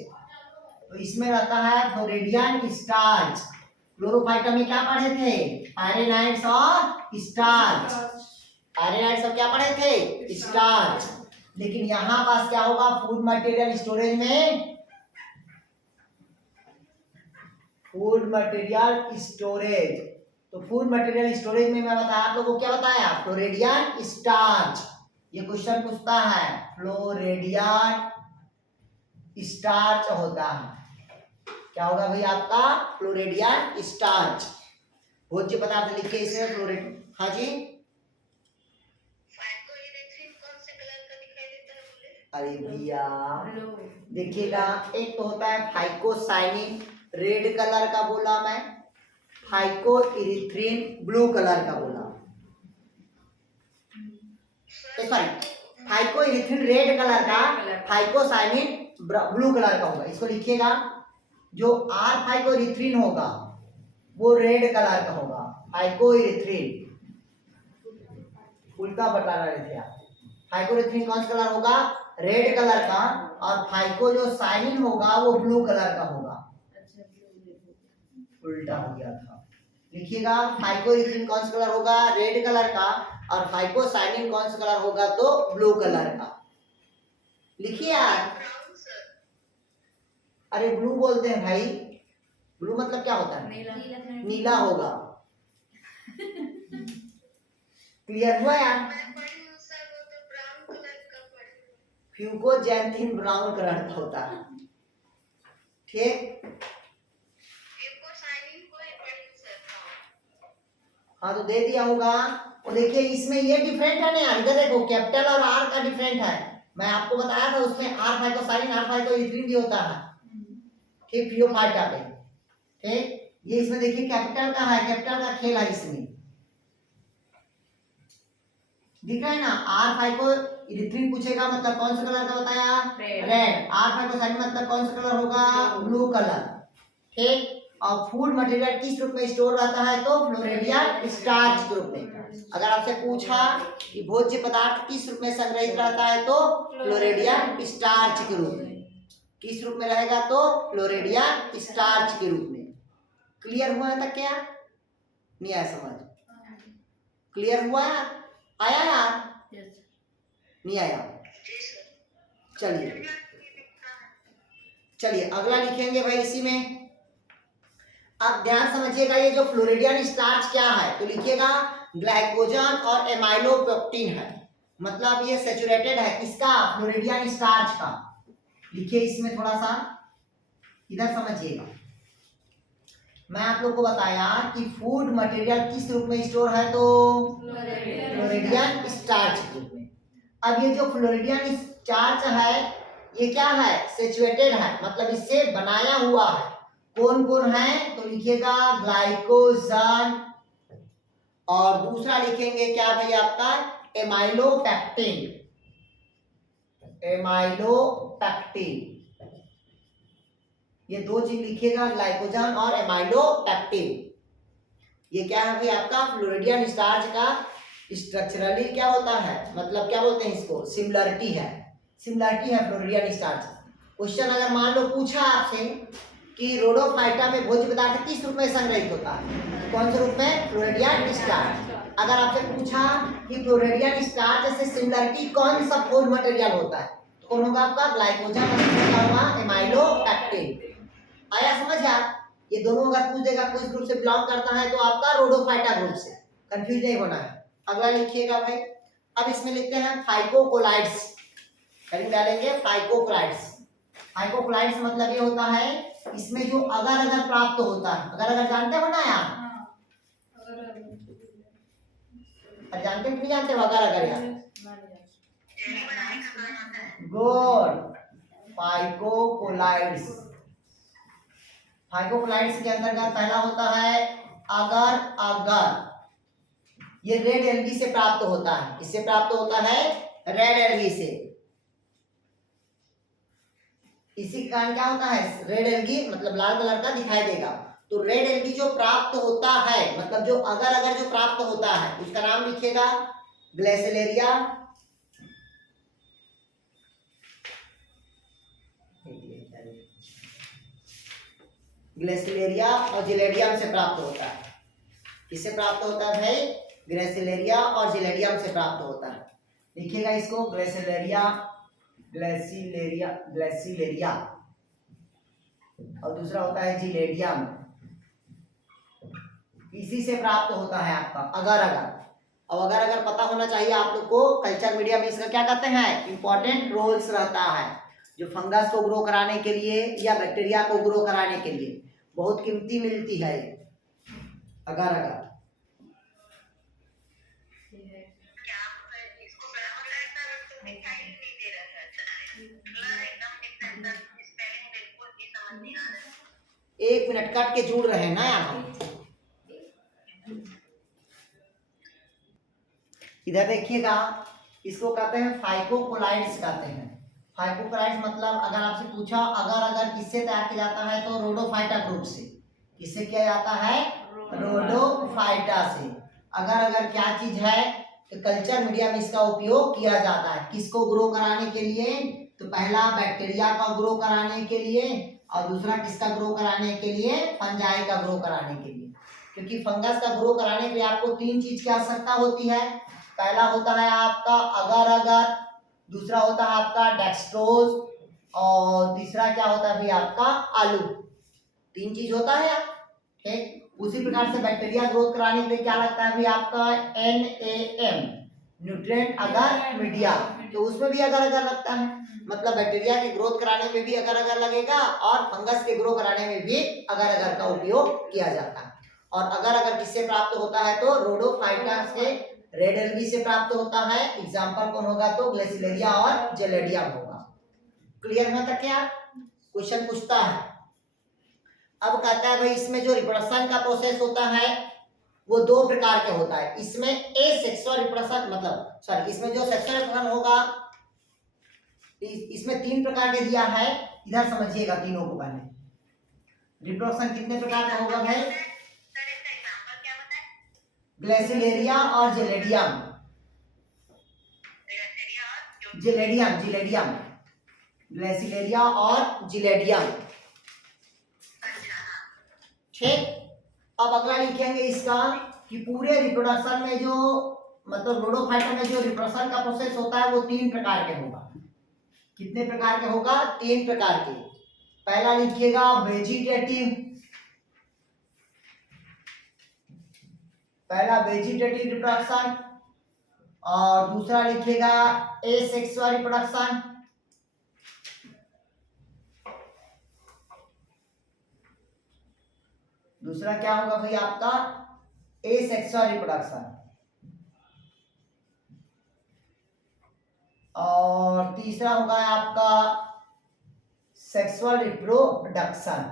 तो इसमें रहता है फ्लोरिडियन स्टार्च। क्लोरोफाइटा में क्या पढ़े थे? आयरनाइड्स और स्टार्च। आयरनाइड्स और क्या पढ़े थे? स्टार्च। लेकिन यहाँ पास क्या होगा? फूड मटेरियल स्टोरेज में, फूड मटेरियल स्टोरेज। तो फूड मटेरियल स्टोरेज में मैं बताया आप लोगों को, क्या बताया? Floridean starch. ये क्वेश्चन पूछता है, फ्लोरिडियन स्टार्च होता है। क्या होगा भाई आपका? Floridean starch. भोज्य पदार्थ लिखिए इसे फ्लोरिड। हाँ जी, अरे भैया देखिएगा, एक तो होता है फाइकोसाइनिन, रेड कलर का बोला मैं। फाइको इरिथ्रिन ब्लू कलर का बोला। Sorry, phyco erythrin red colour का, फाइकोसाइनिन ब्लू कलर का होगा। इसको लिखिएगा, जो आर फाइको इरिथ्रिन होगा वो रेड कलर का होगा। फाइको इरिथ्रिन उल्टा बता रहे थे आप। फाइको इरिथ्रिन कौन सा कलर होगा? रेड कलर का। और फाइको जो साइनिन होगा वो ब्लू कलर का होगा। उल्टा हो गया था। लिखिएगा, फाइको इरिथ्रिन कौन सा कलर होगा? रेड कलर का। और फाइको साइनिन कौन सा कलर होगा? तो ब्लू कलर का। लिखिए यार। अरे ब्लू बोलते हैं भाई, ब्लू मतलब क्या होता है? नीला होगा। क्लियर हुआ यार? फ्यूकोजैंथिन ब्राउन कलर का होता है। ठीक, हाँ तो दे दिया होगा। और देखिए इसमें ये डिफरेंट है ना यार, इधर देखो कैपिटल और आर का डिफरेंट है। मैं आपको बताया था उसमें आर फाइकोसाइनिन, आर फाइकोइरिथ्रिन भी होता है। ठीक, फियोफाइटा पे। ठीक, ये इसमें देखिए कैपिटल का है, कैपिटल का खेल है इसमें। दिख रहा है ना? आर फाइको इरिथ्रिन पूछेगा मतलब कौन सा कलर का बताया, Red. रेड। आर फाइटोसाइन मतलब कौन सा कलर होगा, ब्लू कलर। ठीक। और फूड मटेरियल किस रूप में स्टोर रहता है, तो फ्लोरेडिया स्टार्च के रूप में। अगर आपसे पूछा कि भोज्य पदार्थ किस रूप में संग्रहित रहता है, तो फ्लोरेडिया स्टार्च के रूप में। किस रूप में रहेगा, तो फ्लोरेडिया स्टार्च के रूप में। क्लियर हुआ है तक क्या, नहीं आया समझ, क्लियर हुआ, आया यार, Yes. नहीं आया, चलिए चलिए अगला लिखेंगे भाई इसी में। अब ध्यान समझिएगा, ये जो फ्लोरिडियन स्टार्च क्या है, तो लिखिएगा ग्लाइकोजन और एमाइलोपेक्टिन है, मतलब ये सैचुरेटेड है किसका, फ्लोरिडियन स्टार्च का। लिखिए इसमें थोड़ा सा इधर समझिएगा। मैं आप लोग को बताया कि फूड मटेरियल किस रूप में स्टोर है, तो फ्लोरिडियन स्टार्च के रूप में। अब ये जो फ्लोरिडियन स्टार्च है ये क्या है, सैचुरेटेड है, मतलब इससे बनाया हुआ है। कौन कौन है, तो लिखिएगा ग्लाइकोजन और दूसरा लिखेंगे क्या भाई आपका, एमाइलोपेक्टिन। एमाइलोपेक्टिन, ये दो चीज लिखिएगा, ग्लाइकोजन और एमाइलोपेक्टिन। ये क्या है भाई आपका फ्लोरिडियन स्टार्च का स्ट्रक्चरली क्या होता है, मतलब क्या बोलते हैं इसको, सिमिलरिटी है, सिमिलरिटी है फ्लोरिडियन स्टार्च। क्वेश्चन अगर मान लो पूछा आपसे कि रोडोफाइटा में भोज्य पदार्थ किस रूप में संग्रहित होता है, कौन से रूप में, फ्लोरिडियन स्टार्च। अगर आपसे पूछा कि फ्लोरिडियन स्टार्च से सिमिलरिटी कौन सा फूड मटेरियल होता है, तो कौन होगा आपका, ग्लाइकोजन और क्या होगा, एमाइलोपेक्टिन। आया समझ यार, ये दोनों अगर पूछ देगा किस ग्रुप से बिलोंग करता है, तो आपका रोडोफाइटा ग्रुप से, कंफ्यूज नहीं होना है। अगला लिखिएगा भाई, अब इसमें लिखते हैं फाइकोकोलाइड्स, कहीं डालेंगे फाइकोकोलाइड्स। फाइकोकोलाइड्स मतलब ये होता है इसमें जो अगर अगर प्राप्त होता है, अगर अगर जानते हो ना यार, अगर जानते हो नहीं जानते हो अगर अगर यार, गुड, फाइकोकोलाइड्स। फाइकोकोलाइड्स के अंतर्गत पहला होता है अगर अगर, ये रेड एल्गी से प्राप्त होता है, किससे प्राप्त होता है, रेड एल्गी से। इसी के कारण क्या होता है, रेड एल्गी मतलब लाल कलर का दिखाई देगा। तो रेड एल्गी जो प्राप्त होता है, मतलब जो अगर अगर जो प्राप्त होता है, उसका नाम लिखिएगा ग्लेसिलेरिया, ग्लेसिलेरिया और जिलेडियम से प्राप्त होता है। किससे प्राप्त होता है भाई, ग्लेसिलेरिया और जिलेडियम से प्राप्त होता है। लिखिएगा इसको ग्लेसिलेरिया, ग्लेसिलेरिया, ग्लेसिलेरिया, और दूसरा होता है जिलेडियम, इसी से प्राप्त होता है आपका अगर अगर। और अगर अगर पता होना चाहिए आप लोग को, कल्चर मीडिया में इसका क्या कहते हैं, इंपॉर्टेंट रोल्स रहता है, जो फंगस को ग्रो कराने के लिए या बैक्टीरिया को ग्रो कराने के लिए बहुत कीमती मिलती है अगर अगर। एक मिनट कट के जुड़ रहे हैं ना यहाँ, इधर देखिएगा, इसको कहते हैं फाइकोकोलाइड्स कहते हैं। फाइकोकोलाइड्स मतलब अगर आपसे पूछा अगर अगर किससे तैयार किया जाता है, तो रोडोफाइटा ग्रुप से। किससे किया जाता है, रोडोफाइटा से। अगर अगर क्या चीज है, तो कल्चर मीडिया में इसका उपयोग किया जाता है, किसको ग्रो कराने के लिए, तो पहला बैक्टीरिया का ग्रो कराने के लिए, और दूसरा किसका ग्रो कराने के लिए, फंजाई का ग्रो कराने के लिए। क्योंकि फंगस का ग्रो कराने के लिए आपको तीन चीज की आवश्यकता होती है। पहला होता है आपका अगर अगर, दूसरा होता है आपका डेक्सट्रोज, और तीसरा क्या होता है भाई आपका आलू। तीन चीज होता है, ठीक। उसी प्रकार से बैक्टीरिया ग्रोथ कराने के लिए क्या लगता है भाई आपका NAM, न्यूट्रिएंट अगर मीडिया, तो उसमें भी अगर अगर लगता है, मतलब बैक्टीरिया के ग्रोथ कराने में भी अगर अगर लगेगा, और फंगस के ग्रो कराने में भी अगर अगर का उपयोग किया जाता है। और अगर अगर किससे प्राप्त होता है, तो रोडोफाइटा से, रेड एल्गी से प्राप्त होता है। एग्जाम्पल कौन होगा, तो ग्लेसिलेरिया और जिलेडियम होगा। क्लियर है तक क्या, क्वेश्चन पूछता है। अब कहता है भाई इसमें जो रिप्रोडक्शन का प्रोसेस होता है, वो दो प्रकार के होता है। इसमें एसेक्सुअल रिप्रोडक्शन मतलब सॉरी इसमें जो सेक्सुअल रिप्रोडक्शन होगा इसमें 3 प्रकार के दिया है। इधर समझिएगा तीनों को पहले। रिप्रोडक्शन कितने प्रकार का होगा भाई? ग्लेसिलेरिया और जेलेडियम। जिलेडियम ग्लेसिलेरिया और जिलेडियम। ठीक, अब अगला लिखेंगे इसका कि पूरे रिप्रोडक्शन में जो मतलब रोडोफाइटा में जो रिप्रोडक्शन का प्रोसेस होता है वो 3 प्रकार के होगा। कितने प्रकार के होगा? 3 प्रकार के। पहला लिखिएगा वेजिटेटिव, पहला वेजिटेटिव रिप्रोडक्शन, और दूसरा लिखिएगा एसेक्सुअल रिप्रोडक्शन, दूसरा क्या होगा भाई आपका? एसेक्सुअल रिप्रोडक्शन, और तीसरा होगा आपका सेक्सुअल रिप्रोडक्शन।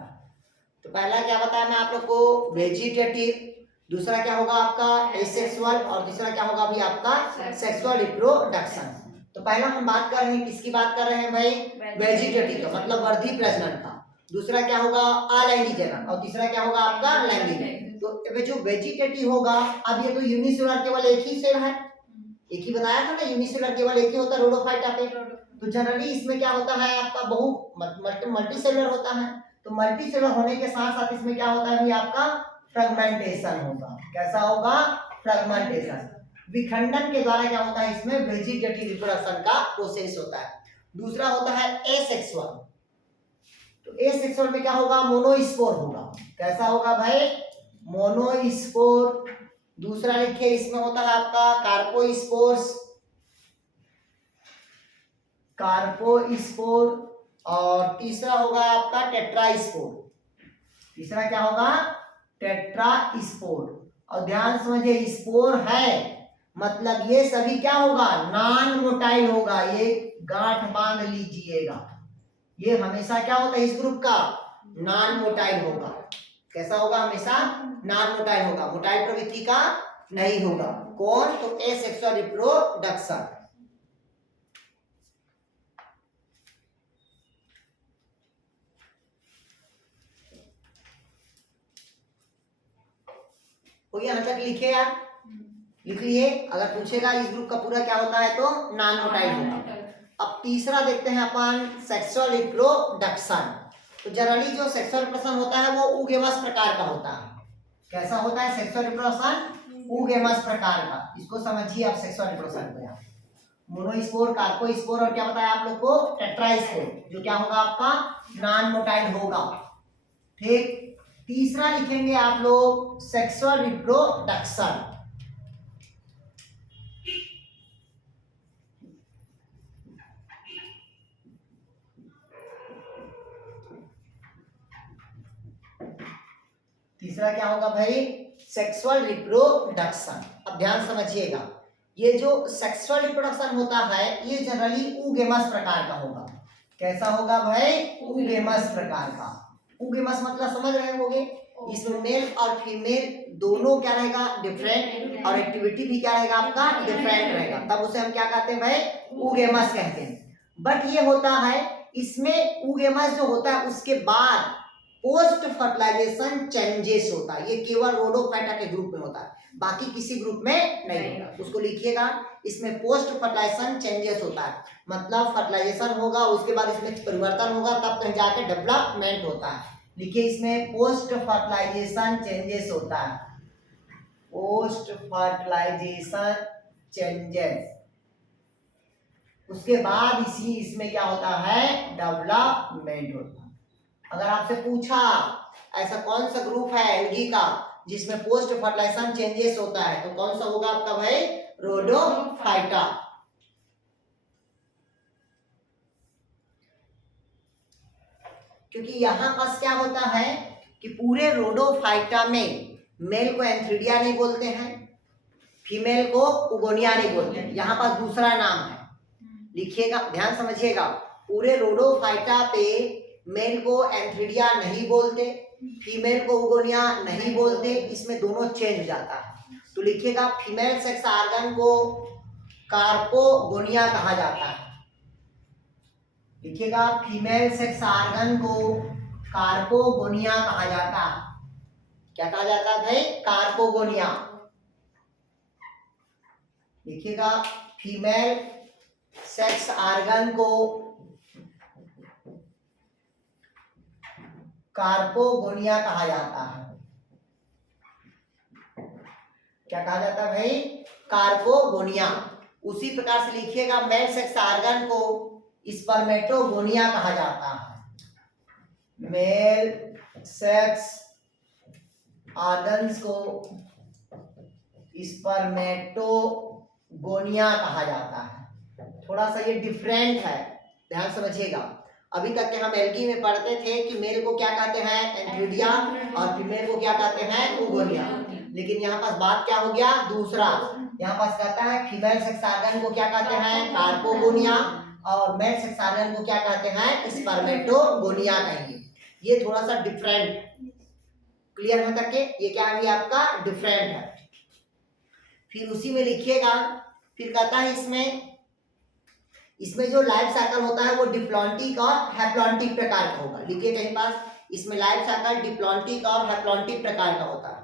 तो पहला क्या बताया मैं आप लोग को? वेजिटेटिव, दूसरा क्या होगा आपका? एसेक्सुअल, और तीसरा क्या होगा अभी आपका? Sexual reproduction. तो पहला हम बात कर रहे हैं, किसकी बात कर रहे हैं भाई? वेजिटेटिव का मतलब वर्धी प्रजनन का। दूसरा क्या होगा? अलैंगिक जनन, और तीसरा क्या होगा आपका? लैंगिक। तो जो वेजिटेटिव होगा, अब ये तो यूनिसेलुलर केवल एक ही सेल है, एक ही बताया था ना, यूनिसेलुलर केवल एक ही होता है रोडोफाइटा पे। तो जनरली इसमें क्या होता है आपका? मल्टी सेलुलर होता है। तो मल्टी सेलुलर होने के साथ साथ इसमें क्या होता है भाई आपका? फ्रेगमेंटेशन होगा। कैसा होगा? फ्रेगमेंटेशन, विखंडन के द्वारा क्या होता है इसमें? वेजिटेटिव रिप्रोडक्शन का प्रोसेस होता है। दूसरा होता है एसेक्सुअल। तो एसेक्सुअल में क्या होगा? मोनोस्पोर होगा। कैसा होगा भाई? मोनोस्पोर। दूसरा लिखिए इसमें होता है आपका कार्पोस्पोर्स, कार्पोस्पोर, और तीसरा होगा आपका टेट्रास्पोर। तीसरा क्या होगा? टेट्रास्पोर। और ध्यान समझिए, स्पोर है मतलब ये सभी क्या होगा? नॉन मोटाइल होगा। ये गांठ बांध लीजिएगा, ये हमेशा क्या होता है इस ग्रुप का? नॉन मोटाइल होगा। कैसा होगा? हमेशा नॉन मोटाइल होगा, मोटाइल प्रवृत्ति का नहीं होगा। कौन? तो एसेक्सुअल रिप्रोडक्शन। कोई यहाँ तक लिखे यार? लिख लिए? अगर पूछेगा इस ग्रुप का पूरा क्या होता है तो नॉन मोटाइल होगा। अब तीसरा देखते हैं अपन सेक्सुअल रिप्रोडक्शन। तो जनरली जो सेक्सुअल रिप्रोडक्शन होता है वो उगेमस प्रकार का होता है। कैसा होता है सेक्सुअल रिप्रोडक्शन? उगेमस प्रकार का। इसको समझिए आप सेक्सुअल रिप्रोडक्शन को। यहाँ मोनोस्पोर, कार्पोस्पोर, और क्या बताया आप लोग को? टेट्रास्पोर, जो क्या होगा आपका? नॉन मोटाइल होगा। ठीक, तीसरा लिखेंगे आप लोग सेक्सुअल रिप्रोडक्शन। तीसरा क्या होगा भाई? Sexual reproduction. अब ध्यान समझिएगा, ये जो सेक्सुअल रिप्रोडक्शन होता है ये जनरली उगेमस प्रकार का होगा। कैसा होगा भाई? उगेमस प्रकार का। उगेमस मतलब समझ रहे होंगे, इसमें मेल और फीमेल दोनों क्या रहेगा? डिफरेंट, और एक्टिविटी भी क्या रहेगा आपका? डिफरेंट रहेगा। तब उसे हम क्या कहते हैं भाई? उगेमस कहते हैं। बट ये होता है इसमें उगेमस जो होता है उसके बाद पोस्ट फर्टिलाइजेशन चेंजेस होता है। ये केवल रोडोफाइटा के ग्रुप में होता है, बाकी किसी ग्रुप में नहीं होता। उसको लिखिएगा, इसमें पोस्ट फर्टिलाइजेशन चेंजेस होता है, मतलब फर्टिलाइजेशन होगा उसके बाद इसमें परिवर्तन होगा तब कहीं जाके डेवलपमेंट होता है। लिखिए इसमें पोस्ट फर्टिलाइजेशन चेंजेस होता है, पोस्ट फर्टिलाइजेशन चेंजेस। उसके बाद इसमें क्या होता है? डेवलपमेंट होता है। अगर आपसे पूछा ऐसा कौन सा ग्रुप है एल्गी का जिसमें पोस्ट फर्टिलाइजेशन चेंजेस होता है, तो कौन सा होगा आपका भाई? रोडोफाइटा। क्योंकि यहां पास क्या होता है कि पूरे रोडोफाइटा में मेल को एंथ्रिडिया नहीं बोलते हैं, फीमेल को उगोनिया नहीं बोलते हैं, यहाँ पास दूसरा नाम है। लिखिएगा, ध्यान समझिएगा, पूरे रोडोफाइटा पे मेल को एंथ्रिडिया नहीं बोलते, फीमेल को उगोनिया नहीं बोलते, इसमें दोनों चेंज हो जाता है। तो लिखिएगा फीमेल सेक्स ऑर्गन को कार्पोगोनिया कहा जाता है। लिखिएगा फीमेल सेक्स ऑर्गन को कार्पोगोनिया कहा जाता है। क्या कहा जाता है भाई? कार्पोगोनिया। लिखिएगा फीमेल सेक्स ऑर्गन को कार्पोगोनिया कहा जाता है। क्या कहा जाता है भाई? कार्पोगोनिया। उसी प्रकार से लिखिएगा मेल सेक्स ऑर्गन को स्पर्मेटोगोनिया कहा जाता है। मेल सेक्स ऑर्गन्स को स्पर्मेटोगोनिया कहा जाता है। थोड़ा सा ये डिफरेंट है, ध्यान समझिएगा। अभी तक के हम एल्गी में पढ़ते थे कि मेल को क्या कहते हैं? एंथ्रिडिया, और फीमेल को क्या कहते हैं? उगोनिया। लेकिन यहाँ पास बात क्या हो गया? दूसरा। यहाँ पास कहता है फीमेल सेक्स ऑर्गन को क्या कहते हैं? कार्पोगोनिया, और मेल सेक्स ऑर्गन को क्या कहते हैं? स्पर्मेटोगोनिया कहेंगे। ये थोड़ा सा डिफरेंट, क्लियर है तक के? ये क्या है आपका? डिफरेंट है। फिर उसी में लिखिएगा, फिर कहता है इसमें जो लाइफ साइकिल होता है वो डिप्लॉन्टिक और हैप्लॉन्टिक प्रकार का होगा। लिखिए कहीं पास, इसमें लाइफ साइकिल डिप्लॉन्टिक और हैप्लॉन्टिक प्रकार का होता है।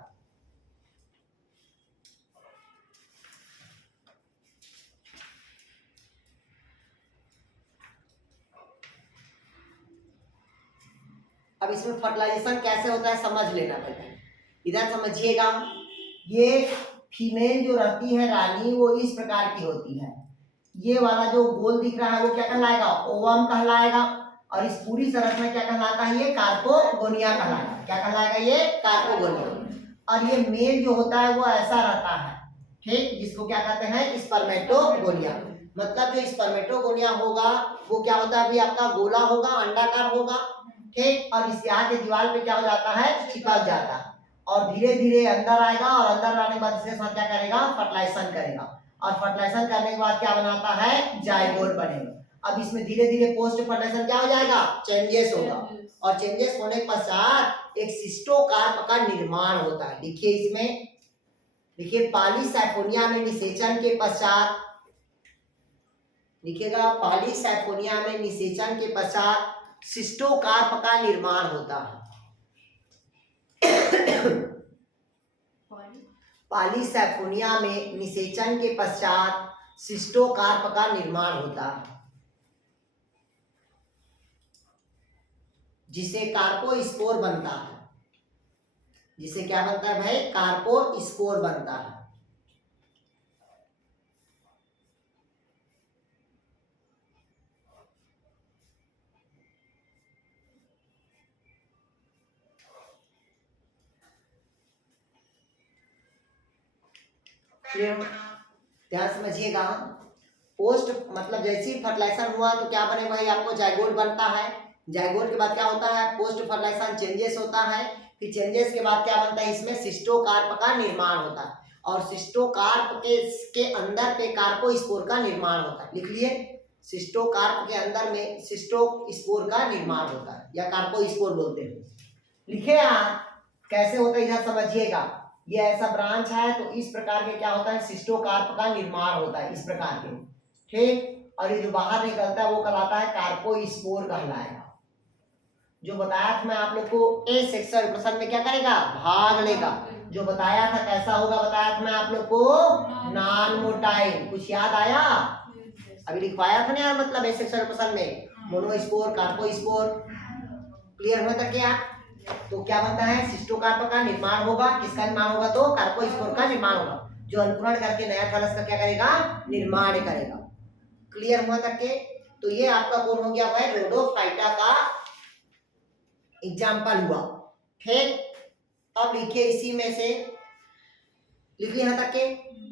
अब इसमें फर्टिलाइजेशन कैसे होता है समझ लेना पहले। इधर समझिएगा, ये फीमेल जो रहती है रानी, वो इस प्रकार की होती है। ये वाला जो गोल दिख रहा है वो क्या कहलाएगा? ओवम कहलाएगा। और इस पूरी संरचना क्या कहलाता है? ये कार्पोगोनिया कहलाएगा। क्या कहलाएगा? ये कार्पोगोनिया। और ये मेल जो होता है वो ऐसा रहता है, ठीक, जिसको क्या कहते हैं? स्पर्मेटोगोनिया। मतलब जो स्पर्मेटोगोनिया होगा वो क्या होता है? अभी आपका गोला होगा, अंडाकार होगा, ठीक, और इसके आगे दीवार पे क्या हो जाता है? चिपक जाता है, और धीरे धीरे अंदर आएगा, और अंदर आने के बाद इसके साथ क्या करेगा? फर्टिलाइजेशन करेगा, और फर्टिलाइजेशन करने के बाद क्या बनाता है? जाइगोट बनेगा। अब इसमें धीरे धीरे पोस्ट फर्टिलाइजेशन क्या हो जाएगा? चेंजेस होगा, और चेंजेस होने के पश्चात एक सिस्टोकार्प का निर्माण होता है। लिखिए इसमें, लिखिए पॉलीसाइफोनिया में निषेचन के पश्चात, लिखिएगा पॉलीसाइफोनिया में निषेचन के पश्चात सिस्टोकार्प का निर्माण होता है। पॉलीसाइफोनिया में निषेचन के पश्चात सिस्टोकार्प का निर्माण होता है, जिसे कार्पोस्पोर बनता है। जिसे क्या बनता है भाई? कार्पोस्पोर बनता है। ध्यान समझिएगा, पोस्ट मतलब जैसे ही फर्टिलाइजेशन हुआ तो क्या बने भाई? आपको जाइगोट बनता है। जाइगोट के बाद क्या होता है? पोस्ट फर्टिलाइजेशन चेंजेस होता है। फिर चेंजेस के बाद क्या बनता है? इसमें सिस्टोकार्प का निर्माण होता है, और सिस्टोकार्प के अंदर पे कार्पोस्पोर का निर्माण होता है। लिख लिए, सिस्टोकार्प के अंदर में सिस्टोस्पोर का निर्माण होता है, या कार्पोस्पोर बोलते हैं। लिखे आप कैसे होता है, इधर समझिएगा। ये ऐसा ब्रांच है, तो इस प्रकार के क्या होता है? सिस्टोकार्प का निर्माण होता है, इस प्रकार के, ठीक। और ये जो बाहर निकलता है वो कहलाता है कार्पोस्पोर कहलाएगा। जो बताया था मैं आप लोग को, ए सेक्सुअल रिप्रोडक्शन में क्या करेगा? भाग लेगा। जो बताया था कैसा होगा, बताया था मैं आप लोग को, नॉन मोटाइल। कुछ याद आया? अभी लिखवाया था ना यार, मतलब ए सेक्सुअल रिप्रोडक्शन में मोनोस्पोर, कार्पोस्पोर, क्लियर हुआ था क्या? तो क्या बनता है? सिस्टोकार्प का निर्माण होगा। किसका निर्माण होगा? तो कार्पोस्पोर का निर्माण होगा, जो अंकुरण करके नया थैलस का क्या करेगा? निर्माण करेगा। क्लियर हुआ तक के? तो ये आपका कौन हो गया भाई? रोडोफाइटा का एग्जाम्पल हुआ, ठीक। अब लिखिए इसी में से, लिखिए यहाँ तक के,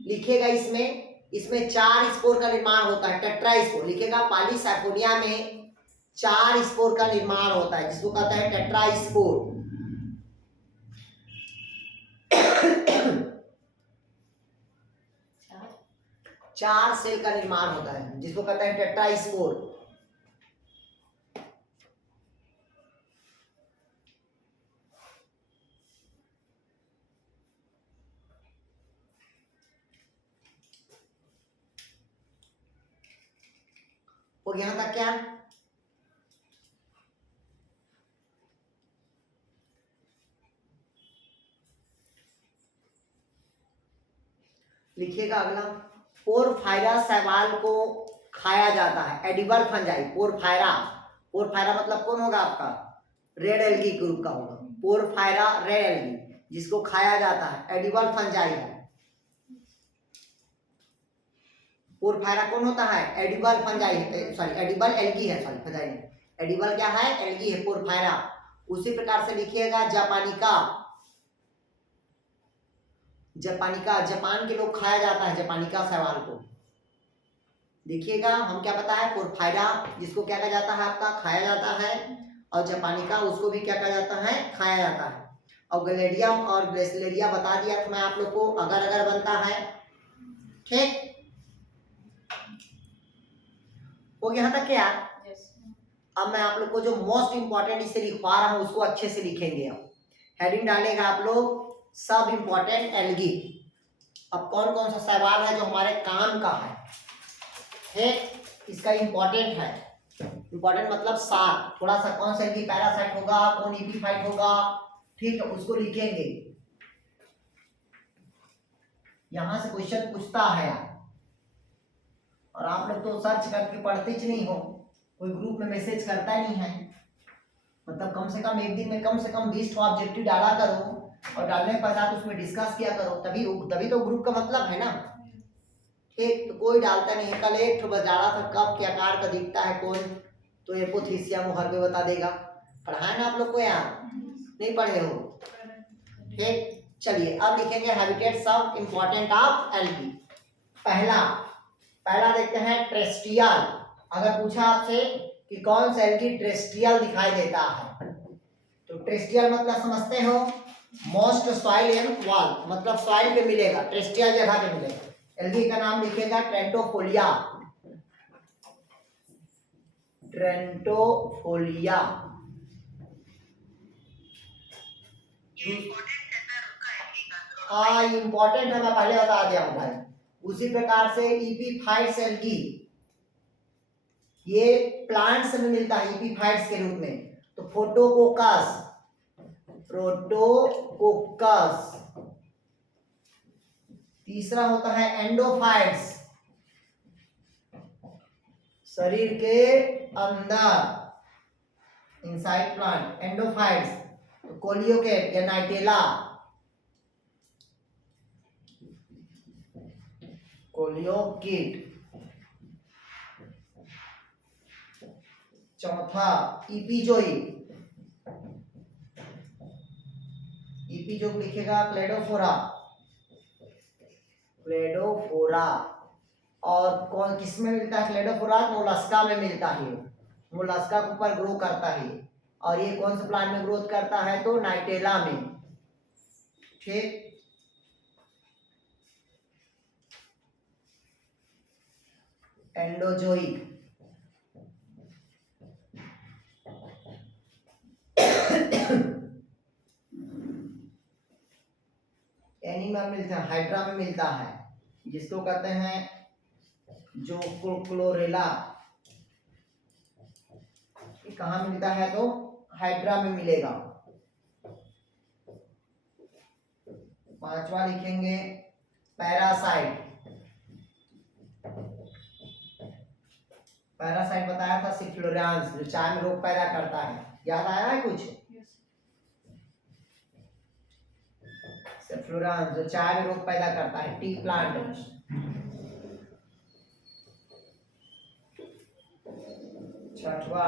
लिखिएगा इसमें 4 स्पोर का निर्माण होता है, टेट्रा स्पोर। लिखिएगा पॉलीसाइफोनिया में 4 स्पोर का निर्माण होता है, जिसको कहता है टेट्रा स्पोर। चार सेल का निर्माण होता है, जिसको कहते हैं टेट्रा स्पोर। गया यहाँ तक क्या? लिखिएगा अगला, पोरफायरा शैवाल को खाया जाता है। एडिबल फंजाई, पोरफायरा, पोरफायरा मतलब कौन होगा आपका? रेड एल्गी ग्रुप का होगा। पोरफायरा रेड एल्गी, जिसको खाया जाता है, एडिबल फंजाई है। पोरफायरा कौन होता है? Edible fungi, sorry edible algae है, सॉरी फंजाई नहीं, एडिबल क्या है? एल्गी है पोरफायरा। उसी प्रकार से लिखिएगा जापानिका, जापानिका, जापान के लोग खाया जाता है जापानिका शैवाल को। देखिएगा हम क्या बताया, पोरफायरा जिसको क्या कहा जाता है आपका? खाया जाता है, और जापानिका उसको भी क्या कहा जाता है? खाया जाता है। और गलेडियम और ग्लेसलेरिया बता दिया था मैं आप लोग को, अगर अगर बनता है। ठीक हो गया यहाँ तक क्या? अब मैं आप लोग को जो मोस्ट इंपॉर्टेंट इसे लिखवा रहा हूँ उसको अच्छे से लिखेंगे। अब हेडिंग डालेगा आप लोग सब इंपॉर्टेंट एल्गी। अब कौन कौन सा सवाल है जो हमारे काम का है, ठीक, इसका इंपॉर्टेंट है। इंपॉर्टेंट मतलब सार, थोड़ा सा कौन सा एल्गी पैरासाइट होगा, कौन एपीफाइट होगा, ठीक है, उसको लिखेंगे। यहां से क्वेश्चन पूछता है और आप लोग तो सर्च करके पढ़ते ही नहीं हो, कोई ग्रुप में मैसेज करता ही नहीं है। मतलब कम से कम एक दिन में कम से कम 20 ऑब्जेक्टिव डाला करो, और डालने के पश्चात उसमें डिस्कस किया करो, तभी तभी तो ग्रुप का मतलब है ना। एक तो कोई डालता नहीं है। कल एक तो बस डाला था, कब के आकार का दिखता है कौन, तो एपोथीसिया मुहर में बता देगा। पढ़ाए ना आप लोग को यार, नहीं पढ़े हो? ठीक, चलिए अब लिखेंगे habitats of important of algae. पहला देखते हैं टेरेस्ट्रियल। अगर पूछा आपसे कि कौन सा एल्गी टेरेस्ट्रियल दिखाई देता है, तो टेरेस्ट्रियल मतलब समझते हो, मोस्ट सॉइल एंड वॉल, मतलब सॉइल पे मिलेगा, टेरेस्ट्रियल जगह पे मिलेगा। एल्गी का नाम लिखेगा ट्रेंटोफोलिया, ट्रेंटोफोलिया। हाँ इंपॉर्टेंट है, मैं पहले बता दिया हूँ भाई। उसी प्रकार से एपीफाइट्स एल्गी, ये प्लांट्स में मिलता है एपीफाइट्स के रूप में। तो फोटोकोकस, प्रोटोकोकस। तीसरा होता है एंडोफाइट्स, शरीर के अंदर, इनसाइड प्लांट, एंडोफाइट्स। तो कोलियोकेट या नाइटेला, कोलियोकिट। चौथा इपीजोइक, इपीजोइक लिखेगा क्लेडोफोरा, क्लेडोफोरा। और कौन किस में मिलता है क्लेडोफोरा? मोलस्का में मिलता है, मोलस्का के ऊपर ग्रो करता है। और ये कौन से प्लांट में ग्रोथ करता है? तो नाइटेला में। ठीक, एंडोजोइक, एनिमल मिलता है, हाइड्रा में मिलता है, जिसको कहते हैं जो क्लोरेला। कहाँ मिलता है? तो हाइड्रा में मिलेगा। पांचवा लिखेंगे पैरासाइट। पैरासाइट बताया था सिफ्लोरांस, जो चाय में रोग पैदा करता है, याद आया है कुछ? सिफ्लोरांस जो चाय में रोग पैदा करता है, टी प्लांट। छठवा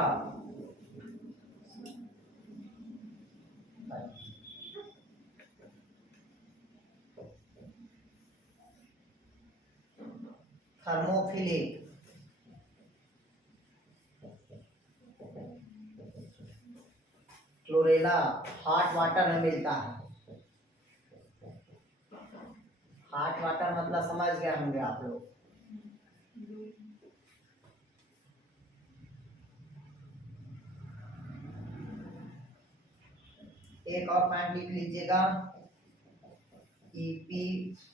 थर्मोफिलिक, क्लोरेला, हॉट वाटर में मिलता है। हॉट वाटर मतलब समझ गए होंगे आप लोग। एक और पॉइंट लिख लीजिएगा, इपीफोलियोफाइटस,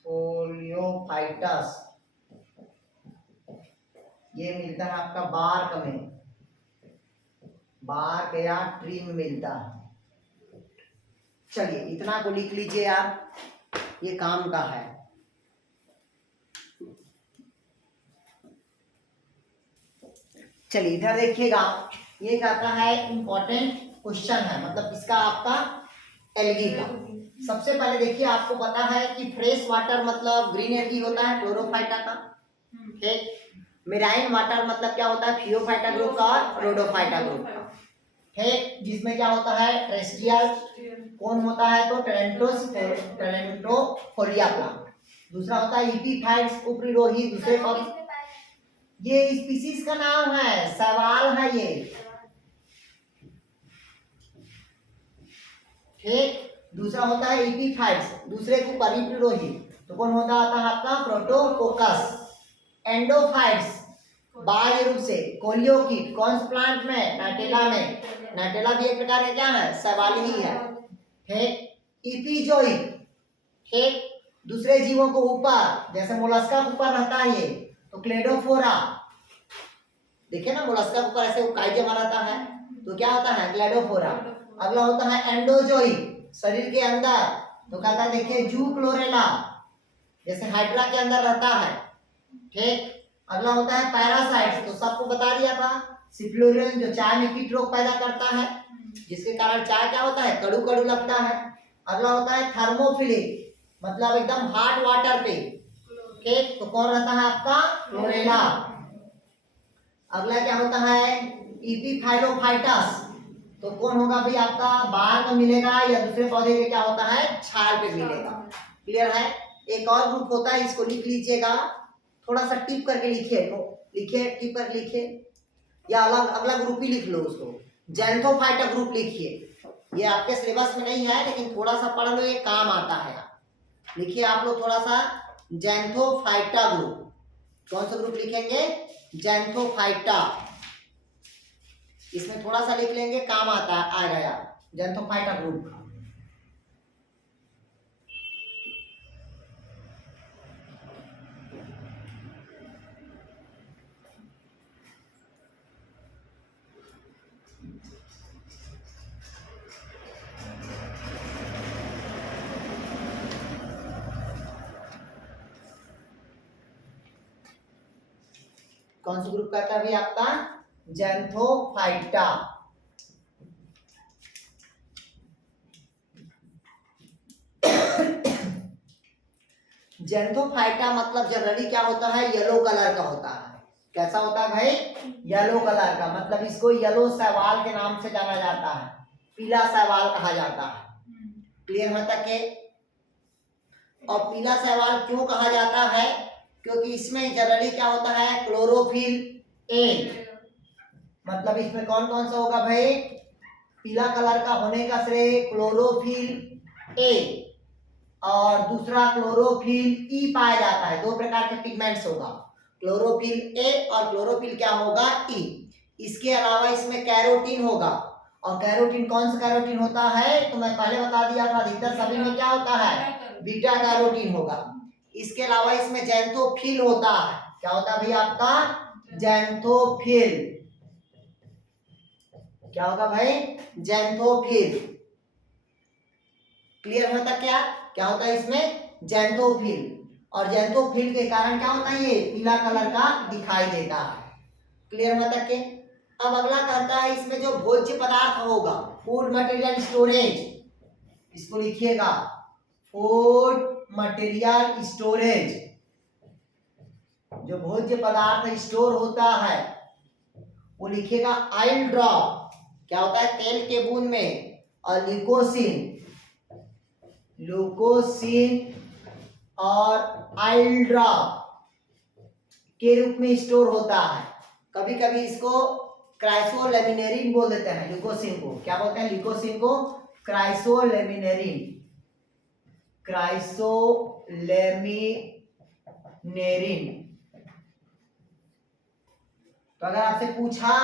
ये मिलता है आपका बार्क में, बार्क या ट्री में मिलता है। चलिए इतना को लिख लीजिए आप, ये काम का है। चलिए इधर देखिएगा, ये कहता है इम्पोर्टेंट क्वेश्चन है, मतलब इसका आपका एल्गी का। सबसे पहले देखिए, आपको पता है कि फ्रेश वाटर मतलब ग्रीन एल्गी होता है क्लोरोफाइटा का, ठीक। मेराइन वाटर मतलब क्या होता है, फियोफाइटा ग्रुप का और रोडोफाइटा ग्रुप का, ठीक। जिसमें क्या होता है, टेरेस्ट्रियल कौन होता है तो टेरेंटोफोरिया प्लांट। दूसरा होता है एपीफाइट्स उपरिरोही, दूसरे का ये स्पीसीज का नाम है, सवाल है ये, ठीक। दूसरा होता है एपीफाइट्स, दूसरे को परिप्रोही, तो कौन होता है आपका प्रोटोकोकस। एंडोफाइट्स बाह्य रूप से, कोलियोकीट कौन से प्लांट में, नाटेला में, नाटेला भी एक प्रकार का क्या है, सवाल ही है, ठीक। इपीजोइक, ठीक। दूसरे जीवों को ऊपर, जैसे मोलस्का के ऊपर रहता है ये, तो क्लेडोफोरा, देखिए ना मोलस्का के ऊपर ऐसे काई जमा रहता है, तो क्या होता है, क्लेडोफोरा। अगला होता है एंडोजोइक, शरीर के अंदर, तो कहता है देखिए जू क्लोरेला, जैसे हाइड्रा के अंदर रहता है, ठीक। अगला होता है पैरासाइट्स, तो सबको बता दिया था, सिफ्लोरियन जो चाय में कीट रोग पैदा करता है, जिसके कारण चाय क्या होता है, कड़ू कड़ू लगता है। अगला होता है थर्मोफिलिक, मतलब एकदम हॉट वाटर पे, ठीक, तो कौन रहता है आपका, क्लोरेला। अगला क्या होता है, इपीफाइलोफाइटस, तो कौन होगा भाई आपका, बाहर में मिलेगा या दूसरे पौधे के क्या होता है, छाल पे मिलेगा। क्लियर है। एक और ग्रुप होता है, इसको लिख लीजिएगा, थोड़ा सा टिप करके लिखिए, लिखिए टिप करके लिखिए, या अलग अगला ग्रुप ही लिख लो उसको, जैंथोफाइटा ग्रुप लिखिए। ये आपके सिलेबस में नहीं है, लेकिन थोड़ा सा पढ़ लो, ये काम आता है। लिखिए आप लोग थोड़ा सा, जैंथोफाइटा ग्रुप, कौन सा ग्रुप लिखेंगे, जैंथोफाइटा, इसमें थोड़ा सा लिख लेंगे, काम आता है, आ गया जैंथोफाइटा ग्रुप का। कौन सा ग्रुप कहता है अभी आपका, जैंथोफाइटा। जैंथोफाइटा मतलब जनरली क्या होता है, येलो कलर का होता है। कैसा होता है भाई, येलो कलर का, मतलब इसको येलो शैवाल के नाम से जाना जाता है, पीला शैवाल कहा जाता है। क्लियर है तक के। और पीला शैवाल क्यों कहा जाता है, क्योंकि इसमें जनरली क्या होता है, क्लोरोफिल ए, मतलब इसमें कौन कौन सा होगा भाई, पीला कलर का होने का श्रेय क्लोरोफिल ए, और दूसरा क्लोरोफिल ई पाया जाता है। दो प्रकार के पिगमेंट्स होगा, क्लोरोफिल ए और क्लोरोफिल क्या होगा, ई। इसके अलावा इसमें कैरोटीन होगा, और कैरोटीन कौन सा कैरोटीन होता है, तो मैं पहले बता दिया था, अधिकतर सभी में क्या होता है, बीटा कैरोटीन होगा। इसके अलावा इसमें जैंथोफिल होता है, क्या होता है भाई आपका, जैंथोफिल, क्या होगा भाई, जैंथोफिल। क्लियर होता क्या, क्या होता है इसमें, जैंथोफिल, और जैंथोफिल के कारण क्या होता है, ये पीला कलर का दिखाई देता है। क्लियर होता के। अब अगला कहता है, इसमें जो भोज्य पदार्थ होगा, फूड मटेरियल स्टोरेज, इसको लिखिएगा, फूड मटेरियल स्टोरेज, जो भोज्य पदार्थ स्टोर होता है वो लिखिएगा ऑयल ड्रॉप, क्या होता है, तेल के बूंद में, और ल्यूकोसिन, ल्यूकोसिन और ऑयल ड्रॉप के रूप में स्टोर होता है। कभी कभी इसको क्राइसोलेमिनेरिन बोल देते हैं, ल्यूकोसिन को क्या बोलते हैं, ल्यूकोसिन को क्राइसोलेमिनेरिन, क्राइसोलेमिनेरिन। तो अगर आपसे पूछा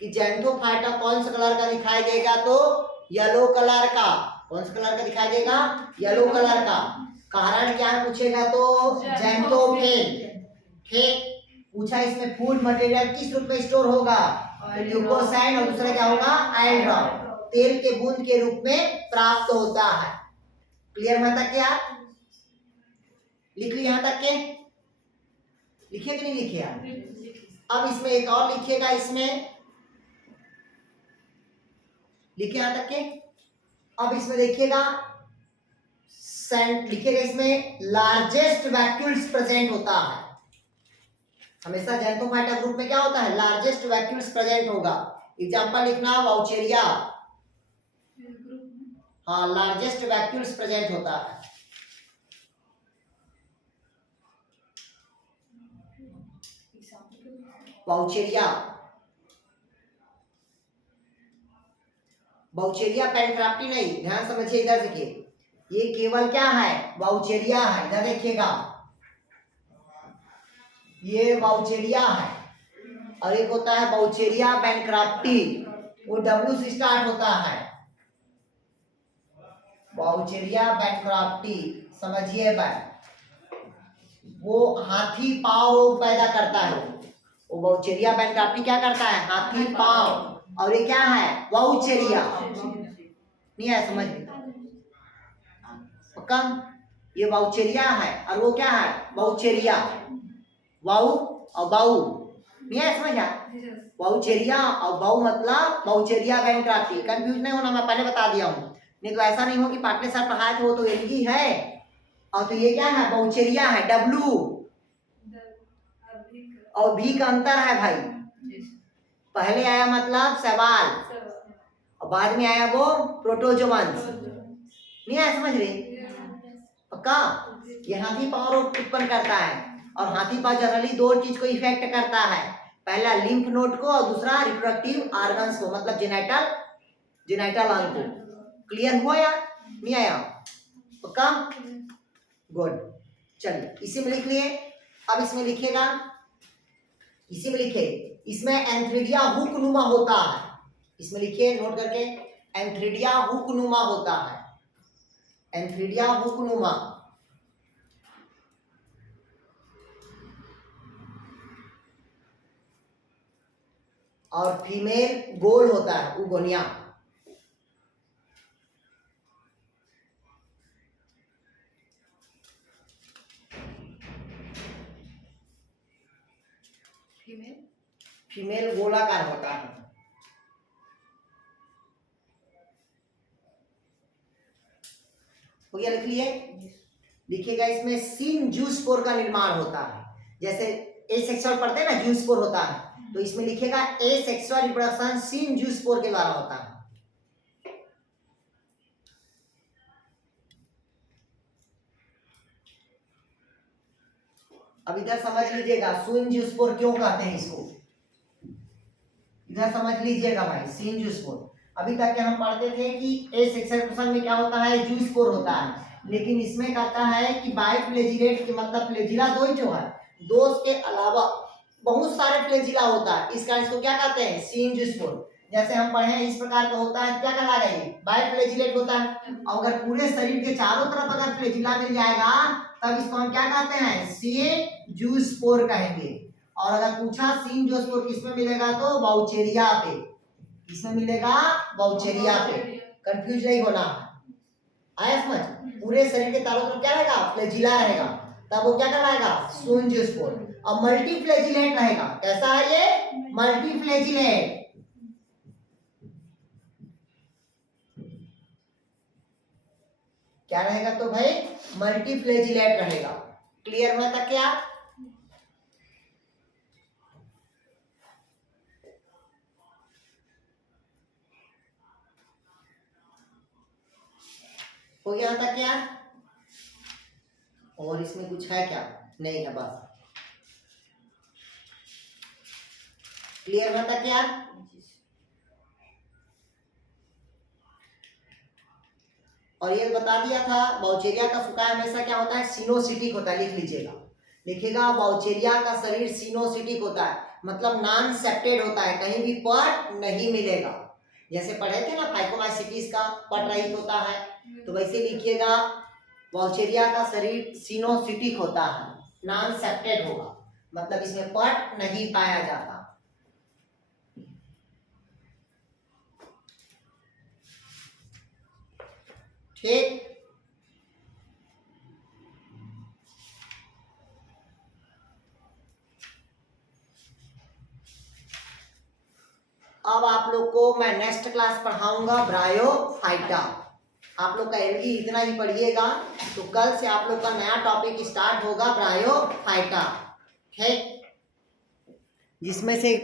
कि जैंथोफाइटा कौन सा कलर का दिखाई देगा, तो येलो कलर का, कौन सा कलर का दिखाई देगा, येलो कलर का। कारण क्या पूछेगा, तो जैंथोफिल, ठीक। पूछा इसमें फूड मटेरियल किस रूप में स्टोर होगा, तो ग्लूकोसाइड और दूसरा क्या होगा, ऑयल ड्रॉप, तेल के बूंद के रूप में प्राप्त होता है। क्लियर हुआ तक क्या, लिख लिया यहाँ तक के, लिखे कि नहीं लिखे यार। अब इसमें एक और लिखिएगा, इसमें लिखे यहाँ तक के। अब इसमें देखिएगा लिखिएगा इसमें लार्जेस्ट वैक्यूल्स प्रेजेंट होता है। हमेशा ज़ैंथोफाइटा ग्रुप में क्या होता है, लार्जेस्ट वैक्यूल्स प्रेजेंट होगा। एग्जांपल लिखना वाउचेरिया, हाँ लार्जेस्ट वैक्यूल्स प्रेजेंट होता है। वाउचेरिया, वाउचेरिया पैनक्राफ्टी नहीं, ध्यान समझिए इधर देखिए, ये केवल क्या है, वाउचेरिया है। इधर देखिएगा ये वाउचेरिया है, और एक होता है वाउचेरिया पैनक्राफ्टी, वो डब्ल्यू से स्टार्ट होता है। वाउचेरिया पैनक्राफ्टी समझिए भाई, वो हाथी पांव रोग पैदा करता है। वो वाउचेरिया पैनक्राफ्टी क्या करता है, हाथी पांव, और ये क्या है, वाउचेरिया। नहीं है समझ पक्का, ये वाउचेरिया है और वो क्या है, वाउचेरिया, वाउ और बाउ, नहीं है समझ आ? वाउचेरिया और बाउ मतलब वाउचेरिया पैनक्राफ्टी। कंफ्यूज नहीं होना, मैं पहले बता दिया हूँ, नहीं तो ऐसा नहीं हो कि पाटले सर पढ़ाए थे वो तो एलगी है, और तो ये क्या है, वाउचेरिया है, डब्लू और भी का अंतर है भाई। पहले आया मतलब सवाल और बाद में आया वो प्रोटोजोवंस, नहीं आया समझ रहे पक्का। ये हाथी पांव रोग उत्पन्न करता है, और हाथी पांव जनरली दो चीज को इफेक्ट करता है, पहला लिम्फ नोड को और दूसरा रिप्रोडक्टिव ऑर्गन्स को, मतलब जेनाइटल अंग को। क्लियर हुआ या नहीं आया पक्का, गुड। चलिए इसी में लिख लिए। अब इसमें लिखिएगा, इसी में लिखे, इसमें एंथ्रिडिया हुक नुमा होता है। इसमें लिखिए नोट करके, एंथ्रिडिया हुक नुमा होता है, एंथ्रिडिया हुक नुमा। और फीमेल गोल होता है, उगोनिया। फीमेल गोलाकार होता है। हो गया, लिख लिए। लिखिएगा इसमें सीन जूस्पोर का निर्माण होता है, जैसे एसेक्सुअल पढ़ते हैं ना, जूस्पोर होता है, तो इसमें लिखिएगा एसेक्सुअल रिप्रोडक्शन सीन जूस्पोर के द्वारा होता है। अब इधर समझ लीजिएगा सीन जूस्पोर क्यों कहते हैं इसको, इधर समझ लीजिएगा भाई, सीन जूस्पोर। अभी तक हम पढ़ते थे कि एसेक्सुअल रिप्रोडक्शन में क्या होता है, जूस्पोर होता है, लेकिन इसमें कहता है कि बाइफ्लेजिलेट की मतलब फ्लेजिला दो ही जो है, दो के अलावा बहुत सारे फ्लेजिला होता है, इस कारण इसको क्या कहते हैं, सीन जूस्पोर। जैसे हम पढ़े इस प्रकार का होता है, क्या कहलाएगा ये, बाइफ्लेजिलेट होता है। और अगर पूरे शरीर के चारों तरफ अगर फ्लेजिला मिल जाएगा तब इसको हम क्या कहते हैं, सीन जूस्पोर कहेंगे। और अगर पूछा सीन जूस्पोर किसमें मिलेगा, तो वाउचेरिया पे, किसमें मिलेगा, वाउचेरिया पे। कंफ्यूज नहीं होना, आया समझ। पूरे शरीर के चारों तरफ क्या रहेगा, फ्लेजिला रहेगा, तब वो क्या कहलाएगा, सीन जूस्पोर। और मल्टीफ्लेजिलेट रहेगा, कैसा है ये, मल्टीफ्लेजिलेट। क्या रहेगा तो भाई, मल्टीफ्लेजिलेट रहेगा। क्लियर हुआ था क्या, हो गया था क्या, और इसमें कुछ है क्या, नहीं है बस। क्लियर हुआ था क्या, और ये बता दिया था वाउचेरिया का सुकाया हमेशा क्या होता है, सिनोसिटिक होता है। लिख लीजिएगा, लिखिएगा वाउचेरिया का शरीर सिनोसिटिक होता है, मतलब नॉन सेप्टेड होता है, कहीं भी पट नहीं मिलेगा। जैसे पढ़े थे ना फाइकोमाइसिटिस का पट रहित होता है, तो वैसे लिखिएगा वाउचेरिया का शरीर सिनोसिटिक होता है, नॉन सेप्टेड होगा, मतलब इसमें पट नहीं पाया जाता। ठीक, अब आप लोग को मैं नेक्स्ट क्लास पढ़ाऊंगा ब्रायोफाइटा। आप लोग का एलगी इतना ही पढ़िएगा, तो कल से आप लोग का नया टॉपिक स्टार्ट होगा ब्रायोफाइटा। ठीक, जिसमें से